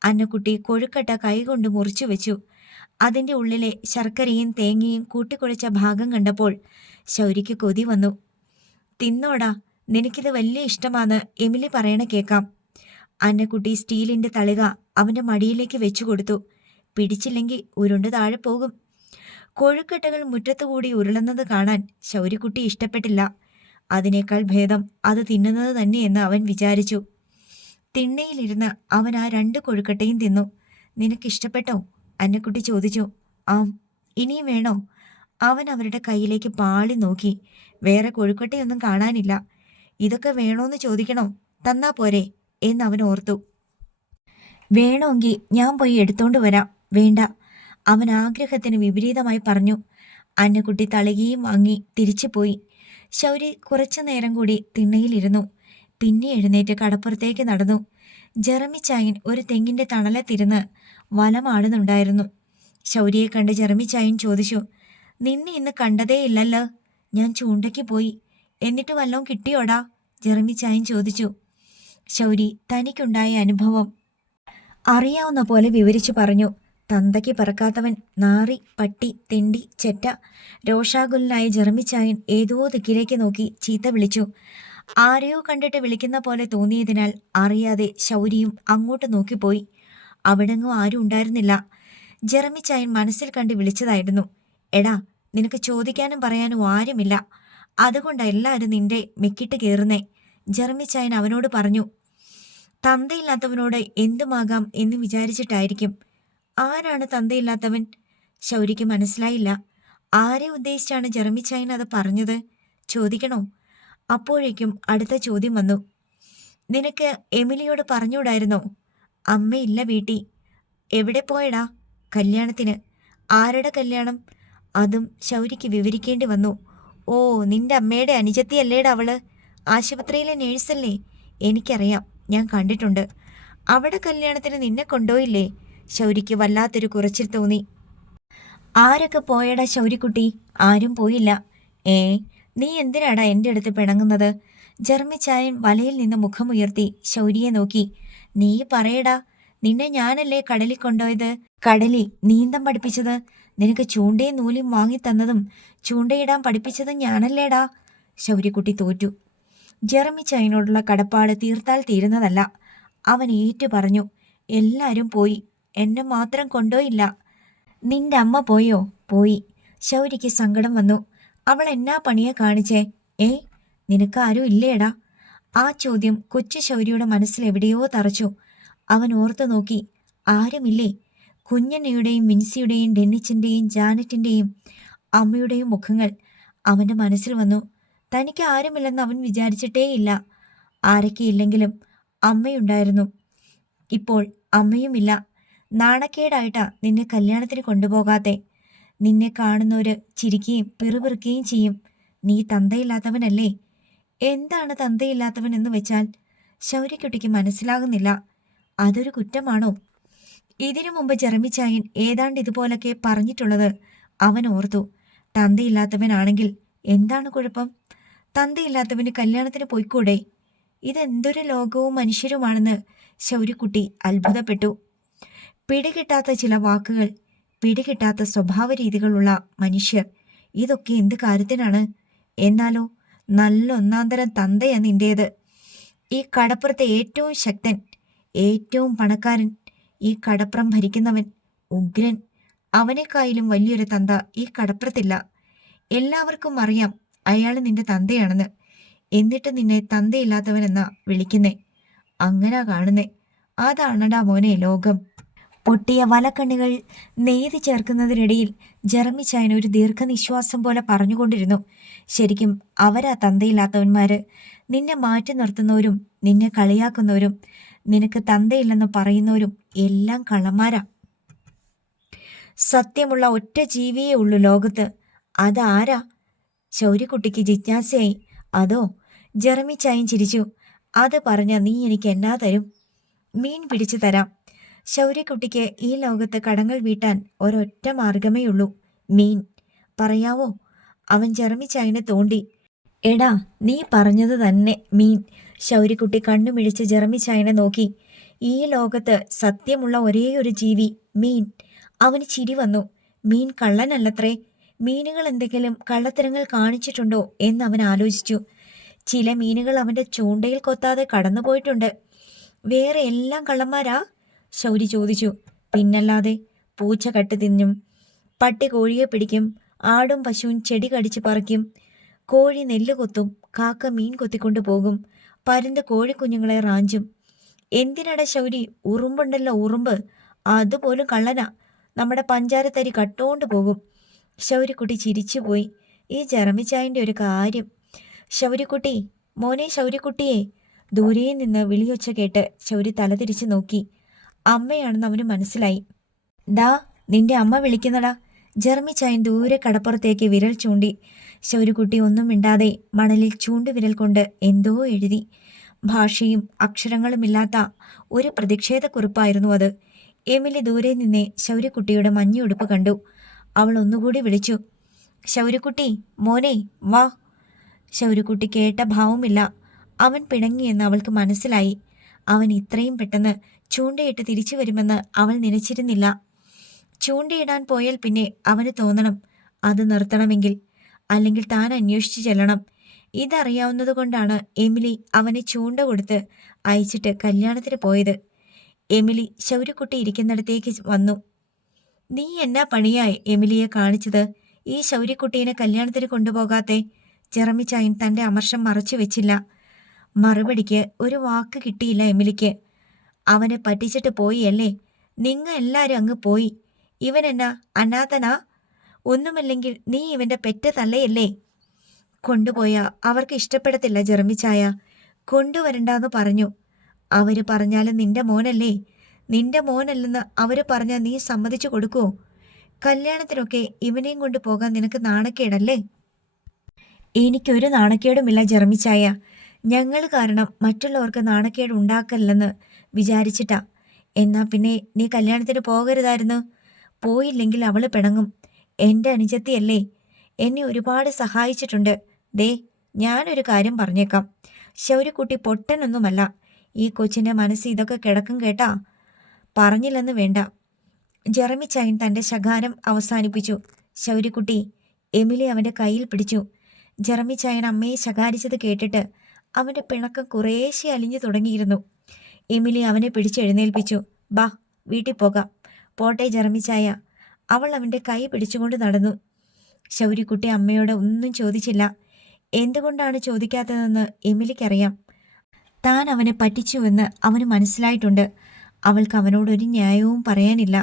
അന്നക്കുട്ടി കൊഴുക്കട്ട കൈകൊണ്ട് മുറിച്ചു വെച്ചു. അതിൻ്റെ ഉള്ളിലെ ശർക്കരയും തേങ്ങയും കൂട്ടിക്കുഴച്ച ഭാഗം കണ്ടപ്പോൾ ശൗര്യക്ക് കൊതി വന്നു. തിന്നോടാ, നിനക്കിത് വലിയ ഇഷ്ടമാന്ന് എമിലി പറയണ കേൾക്കാം. അന്നക്കുട്ടി സ്റ്റീലിൻ്റെ തളിക അവൻ്റെ മടിയിലേക്ക് വെച്ചു കൊടുത്തു. പിടിച്ചില്ലെങ്കിൽ ഉരുണ്ട് താഴെ പോകും. കൊഴുക്കട്ടകൾ മുറ്റത്തുകൂടി ഉരുളുന്നത് കാണാൻ ശൗര്യക്കുട്ടി ഇഷ്ടപ്പെട്ടില്ല. അതിനേക്കാൾ ഭേദം അത് തിന്നുന്നത് തന്നെയെന്ന് അവൻ വിചാരിച്ചു. തിണ്ണയിലിരുന്ന് അവൻ ആ 2 കൊഴുക്കട്ടയും തിന്നു. നിനക്കിഷ്ടപ്പെട്ടോ? അന്നക്കുട്ടി ചോദിച്ചു. ആം. ഇനിയും വേണോ? അവൻ അവരുടെ കയ്യിലേക്ക് പാളി നോക്കി. വേറെ കൊഴുക്കട്ടയൊന്നും കാണാനില്ല. ഇതൊക്കെ വേണോന്ന് ചോദിക്കണോ? തന്നാ പോരെ എന്നവൻ ഓർത്തു. വേണമെങ്കിൽ ഞാൻ പോയി എടുത്തോണ്ട് വരാം. വേണ്ട, അവൻ ആഗ്രഹത്തിന് വിപരീതമായി പറഞ്ഞു. അന്നക്കുട്ടി തളികയും വാങ്ങി തിരിച്ചു പോയി. ശൗരി കുറച്ചു നേരം കൂടി തിണ്ണയിലിരുന്നു. പിന്നെ എഴുന്നേറ്റ് കടപ്പുറത്തേക്ക് നടന്നു. ജെറമി ചായൻ ഒരു തെങ്ങിൻ്റെ തണലത്തിരുന്ന് വലമാടുന്നുണ്ടായിരുന്നു. ശൗരിയെ കണ്ട് ജെറമി ചായൻ ചോദിച്ചു, നിന്നെ ഇന്ന് കണ്ടതേ ഇല്ലല്ലോ. ഞാൻ ചൂണ്ടയ്ക്ക് പോയി. എന്നിട്ട് വല്ലതും കിട്ടിയോടാ? ജെറമി ചായൻ ചോദിച്ചു. ശൗരി തനിക്കുണ്ടായ അനുഭവം അറിയാവുന്ന പോലെ വിവരിച്ചു പറഞ്ഞു. തന്തയ്ക്ക് പറക്കാത്തവൻ, നാറി, പട്ടി, തെണ്ടി, ചെറ്റ. രോഷാകുലനായ ജെറമി ചായൻ ഏതോ ദിക്കിലേക്ക് നോക്കി ചീത്ത വിളിച്ചു. ആരെയോ കണ്ടിട്ട് വിളിക്കുന്ന പോലെ തോന്നിയതിനാൽ അറിയാതെ ശൗരിയും അങ്ങോട്ട് നോക്കിപ്പോയി. അവിടെങ്ങും ആരും ഉണ്ടായിരുന്നില്ല. ജെറമിച്ചായൻ മനസ്സിൽ കണ്ട് വിളിച്ചതായിരുന്നു. എടാ, നിനക്ക് ചോദിക്കാനും പറയാനും ആരുമില്ല, അതുകൊണ്ടാ എല്ലാവരും നിന്റെ മെക്കിട്ട് കയറുന്നേ. ജെറമിച്ചായൻ അവനോട് പറഞ്ഞു. തന്തയില്ലാത്തവനോട് എന്തുമാകാം എന്ന് വിചാരിച്ചിട്ടായിരിക്കും. ആരാണ് തന്തയില്ലാത്തവൻ? ശൗരിക്ക് മനസ്സിലായില്ല. ആരെ ഉദ്ദേശിച്ചാണ് ജെറമിച്ചായൻ അത് പറഞ്ഞത്? ചോദിക്കണോ? അപ്പോഴേക്കും അടുത്ത ചോദ്യം വന്നു. നിനക്ക് എമിലിയോട് പറഞ്ഞുകൂടായിരുന്നോ? അമ്മയില്ല വീട്ടിൽ. എവിടെ പോയടാ? കല്യാണത്തിന്. ആരുടെ കല്യാണം? അതും ശൗരിക്ക് വിവരിക്കേണ്ടി വന്നു. ഓ, നിന്റെ അമ്മയുടെ അനുജത്തിയല്ലേടാ അവള്? ആശുപത്രിയിലെ നേഴ്സല്ലേ? എനിക്കറിയാം, ഞാൻ കണ്ടിട്ടുണ്ട്. അവിടെ കല്യാണത്തിന് നിന്നെ കൊണ്ടുപോയില്ലേ? ശൗരിക്ക് വല്ലാത്തൊരു കുറച്ചിൽ തോന്നി. ആരൊക്കെ പോയടാ ശൗരിക്കുട്ടി? ആരും പോയില്ല. ഏ, നീ എന്തിനാടാ എൻ്റെ അടുത്ത് പിണങ്ങുന്നത്? ജെറമിച്ചായൻ വലയിൽ നിന്ന് മുഖമുയർത്തി ശൗരിയെ നോക്കി. നീ പറയടാ, നിന്നെ ഞാനല്ലേ കടലിൽ കൊണ്ടുപോയത്? കടലിൽ നീന്തം പഠിപ്പിച്ചത്, നിനക്ക് ചൂണ്ടയും നൂലും വാങ്ങിത്തന്നതും ചൂണ്ടയിടാൻ പഠിപ്പിച്ചതും ഞാനല്ലേടാ? ശൗര്യക്കുട്ടി തോറ്റു. ജെറമിച്ചായനോടുള്ള കടപ്പാട് തീർത്താൽ തീരുന്നതല്ല. അവൻ ഏറ്റു പറഞ്ഞു. എല്ലാവരും പോയി, എന്നെ മാത്രം കൊണ്ടുപോയില്ല. നിന്റെ അമ്മ പോയോ? പോയി. ശൗരിക്ക് സങ്കടം വന്നു. അവൾ എന്നാ പണിയെ കാണിച്ചേ? ഏ, നിനക്കാരും ഇല്ലേടാ? ആ ചോദ്യം കൊച്ചു ശൗരിയുടെ മനസ്സിൽ എവിടെയോ തറച്ചു. അവൻ ഓർത്തു നോക്കി. ആരുമില്ലേ? കുഞ്ഞണ്ണയുടെയും മിൻസിയുടെയും ഡെന്നിച്ചിൻ്റെയും ജാനറ്റിൻ്റെയും അമ്മയുടെയും മുഖങ്ങൾ അവൻ്റെ മനസ്സിൽ വന്നു. തനിക്ക് ആരുമില്ലെന്ന് അവൻ വിചാരിച്ചിട്ടേയില്ല. ആരൊക്കെയില്ലെങ്കിലും അമ്മയുണ്ടായിരുന്നു. ഇപ്പോൾ അമ്മയുമില്ല. നാണക്കേടായിട്ടാ നിന്നെ കല്യാണത്തിന് കൊണ്ടുപോകാത്തെ. നിന്നെ കാണുന്നവര് ചിരിക്കുകയും പിറുപിറുക്കുകയും ചെയ്യും. നീ തന്തയില്ലാത്തവനല്ലേ? എന്താണ് തന്തയില്ലാത്തവൻ എന്ന് വെച്ചാൽ? ശൗര്യക്കുട്ടിക്ക് മനസ്സിലാകുന്നില്ല. അതൊരു കുറ്റമാണോ? ഇതിനു മുമ്പ് ജെറമിച്ചായൻ ഏതാണ്ട് ഇതുപോലൊക്കെ പറഞ്ഞിട്ടുള്ളത് അവൻ ഓർത്തു. തന്തയില്ലാത്തവനാണെങ്കിൽ എന്താണ് കുഴപ്പം? തന്തയില്ലാത്തവന് കല്യാണത്തിന് പോയിക്കൂടെ? ഇതെന്തൊരു ലോകവും മനുഷ്യരുമാണെന്ന് ശൗര്യക്കുട്ടി അത്ഭുതപ്പെട്ടു. പിടികിട്ടാത്ത ചില വാക്കുകൾ, പിടികിട്ടാത്ത സ്വഭാവ രീതികളുള്ള മനുഷ്യർ, ഇതൊക്കെ എന്ത് കാര്യത്തിനാണ്? എന്നാലോ നല്ല ഒന്നാന്തരം തന്തയാ നിന്റേത്. ഈ കടപ്പുറത്തെ ഏറ്റവും ശക്തൻ, ഏറ്റവും പണക്കാരൻ, ഈ കടപ്പുറം ഭരിക്കുന്നവൻ, ഉഗ്രൻ. അവനെക്കായാലും വലിയൊരു തന്ത ഈ കടപ്പുറത്തില്ല. എല്ലാവർക്കും അറിയാം അയാൾ നിന്റെ തന്തയാണെന്ന്. എന്നിട്ട് നിന്നെ തന്തയില്ലാത്തവനെന്നാ വിളിക്കുന്നേ. അങ്ങനാ കാണുന്നേ. അതാണടാ മോനെ ലോകം. പൊട്ടിയ വലക്കണ്ണികൾ നെയ്ത് ചേർക്കുന്നതിനിടയിൽ ജെറമിച്ചായൻ ഒരു ദീർഘനിശ്വാസം പോലെ പറഞ്ഞുകൊണ്ടിരുന്നു. ശരിക്കും അവരാ തന്തയില്ലാത്തവന്മാര്. നിന്നെ മാറ്റി നിർത്തുന്നവരും നിന്നെ കളിയാക്കുന്നവരും നിനക്ക് തന്തയില്ലെന്ന് പറയുന്നവരും എല്ലാം കള്ളന്മാരാ. സത്യമുള്ള ഒറ്റ ജീവിയേ ഉള്ളൂ ലോകത്ത്. അതാരാ? ശൗര്യക്കുട്ടിക്ക് ജിജ്ഞാസയായി. അതോ? ജെറമിച്ചായൻ ചിരിച്ചു. അത് പറഞ്ഞ നീ എനിക്ക് എന്നാ തരും? മീൻ പിടിച്ചു തരാം. ശൗര്യക്കുട്ടിക്ക് ഈ ലോകത്ത് കടങ്ങൾ വീട്ടാൻ ഒരൊറ്റ മാർഗമേയുള്ളൂ, മീൻ. പറയാവോ? അവൻ ജെറമിച്ചായനെ തോണ്ടി. എടാ, നീ പറഞ്ഞത് തന്നെ, മീൻ. ശൗര്യക്കുട്ടി കണ്ണുമിഴിച്ച് ജെറമിച്ചായനെ നോക്കി. ഈ ലോകത്ത് സത്യമുള്ള ഒരേയൊരു ജീവി മീൻ. അവന് ചിരി വന്നു. മീൻ കള്ളനല്ലത്രേ. മീനുകൾ എന്തെങ്കിലും കള്ളത്തരങ്ങൾ കാണിച്ചിട്ടുണ്ടോ എന്ന് അവൻ ആലോചിച്ചു. ചില മീനുകൾ അവൻ്റെ ചൂണ്ടയിൽ കൊത്താതെ കടന്നുപോയിട്ടുണ്ട്. വേറെ എല്ലാം കള്ളന്മാരാ? ശൗരി ചോദിച്ചു. പിന്നല്ലാതെ. പൂച്ച കട്ട് തിന്നും, പട്ടി കോഴിയെ പിടിക്കും, ആടും പശുവും ചെടി കടിച്ച് പറിക്കും, കോഴി നെല്ല് കൊത്തും, കാക്ക മീൻ കൊത്തിക്കൊണ്ടു പോകും, പരുന്ത് കോഴിക്കുഞ്ഞുങ്ങളെ റാഞ്ചും. എന്തിനടാ ശൗരി? ഉറുമ്പുണ്ടല്ലോ, ഉറുമ്പ്, അതുപോലും കള്ളനാ. നമ്മുടെ പഞ്ചാരത്തരി കട്ടോണ്ട് പോകും. ശൗര്യക്കുട്ടി ചിരിച്ചുപോയി. ഈ ജെറമിച്ചായൻ്റെ ഒരു കാര്യം. ശൗര്യക്കുട്ടി, മോനെ ശൗര്യക്കുട്ടിയെ. ദൂരെ നിന്ന് വിളിയൊച്ച കേട്ട് ശൗരി തലതിരിച്ച് നോക്കി. അമ്മയാണെന്ന് അവന് മനസ്സിലായി. ദാ, നിന്റെ അമ്മ വിളിക്കുന്നടാ. ജെറമിച്ചായൻ ദൂരെ കടപ്പുറത്തേക്ക് വിരൽ ചൂണ്ടി. ശൗര്യക്കുട്ടി ഒന്നും മിണ്ടാതെ മണലിൽ ചൂണ്ടുവിരൽ കൊണ്ട് എന്തോ എഴുതി. ഭാഷയും അക്ഷരങ്ങളുമില്ലാത്ത ഒരു പ്രതിഷേധക്കുറിപ്പായിരുന്നു അത്. എമിലി ദൂരെ നിന്നെ ശൗര്യക്കുട്ടിയുടെ മഞ്ഞുടുപ്പ് കണ്ടു. അവൾ ഒന്നുകൂടി വിളിച്ചു. ശൗര്യക്കുട്ടി, മോനെ വാ. ശൗര്യക്കുട്ടി കേട്ട ഭാവമില്ല. അവൻ പിണങ്ങിയെന്ന് അവൾക്ക് മനസ്സിലായി. അവൻ ഇത്രയും പെട്ടെന്ന് ചൂണ്ടയിട്ട് തിരിച്ചു വരുമെന്ന് അവൾ നനച്ചിരുന്നില്ല. ചൂണ്ടയിടാൻ പോയാൽ പിന്നെ അവന് തോന്നണം അത് നിർത്തണമെങ്കിൽ, അല്ലെങ്കിൽ താൻ അന്വേഷിച്ചു ചെല്ലണം. ഇതറിയാവുന്നതുകൊണ്ടാണ് എമിലി അവനെ ചൂണ്ട കൊടുത്ത് അയച്ചിട്ട് കല്യാണത്തിന് പോയത്. എമിലി ശൗര്യക്കുട്ടി ഇരിക്കുന്നിടത്തേക്ക് വന്നു. നീ എന്നാ പണിയായി എമിലിയെ കാണിച്ചത്? ഈ ശൗര്യക്കുട്ടീനെ കല്യാണത്തിന് കൊണ്ടുപോകാത്തെ? ജെറമിച്ചായൻ തന്റെ അമർഷം മറച്ചു വെച്ചില്ല. മറുപടിക്ക് ഒരു വാക്ക് കിട്ടിയില്ല എമിലിക്ക്. അവനെ പറ്റിച്ചിട്ട് പോയി അല്ലേ? നിങ്ങ എല്ലാരും അങ്ങ് പോയി. ഇവനെന്നാ അനാഥനാ? ഒന്നുമല്ലെങ്കിൽ നീ ഇവന്റെ പെറ്റ തള്ളയല്ലേ? കൊണ്ടുപോയാ അവർക്ക് ഇഷ്ടപ്പെടത്തില്ല ജെറമിച്ചായ. കൊണ്ടുവരണ്ടാന്ന് പറഞ്ഞു. അവര് പറഞ്ഞാലും നിന്റെ മോനല്ലേ? നിന്റെ മോനല്ലെന്ന് അവര് പറഞ്ഞാൽ നീ സമ്മതിച്ചു കൊടുക്കുവോ? കല്യാണത്തിനൊക്കെ ഇവനെയും കൊണ്ട് പോകാൻ നിനക്ക് നാണക്കേടല്ലേ? എനിക്കൊരു നാണക്കേടുമില്ല ജെറമിച്ചായ. ഞങ്ങൾ കാരണം മറ്റുള്ളവർക്ക് നാണക്കേട് ഉണ്ടാക്കല്ലെന്ന് വിചാരിച്ചിട്ടാ. എന്നാ പിന്നെ നീ കല്യാണത്തിന് പോകരുതായിരുന്നു. പോയില്ലെങ്കിൽ അവള് പിണങ്ങും. എൻ്റെ അനുജത്തിയല്ലേ, എന്നെ ഒരുപാട് സഹായിച്ചിട്ടുണ്ട്. ദേ, ഞാനൊരു കാര്യം പറഞ്ഞേക്കാം. ശൗര്യക്കുട്ടി പൊട്ടനൊന്നുമല്ല. ഈ കൊച്ചിൻ്റെ മനസ്സിൽ ഇതൊക്കെ കിടക്കും കേട്ടാ. പറഞ്ഞില്ലെന്ന് വേണ്ട. ജെറമിച്ചായൻ തൻ്റെ ശകാരം അവസാനിപ്പിച്ചു. ശൗര്യക്കുട്ടി എമിലി അവൻ്റെ കയ്യിൽ പിടിച്ചു. ജെറമിച്ചായൻ അമ്മയെ ശകാരിച്ചത് കേട്ടിട്ട് അവൻ്റെ പിണക്കം കുറേശ്ശെ അലിഞ്ഞു തുടങ്ങിയിരുന്നു. എമിലി അവനെ പിടിച്ചെഴുന്നേൽപ്പിച്ചു. ബാ, വീട്ടിൽ പോകാം. പോട്ടെ ജെറമിച്ചായ. അവൾ അവൻ്റെ കൈ പിടിച്ചുകൊണ്ട് നടന്നു. ശൗര്യക്കുട്ടി അമ്മയോട് ഒന്നും ചോദിച്ചില്ല. എന്തുകൊണ്ടാണ് ചോദിക്കാത്തതെന്ന് എമിലിക്കറിയാം. താൻ അവനെ പറ്റിച്ചുവെന്ന് അവന് മനസ്സിലായിട്ടുണ്ട്. അവൾക്ക് അവനോടൊരു ന്യായവും പറയാനില്ല.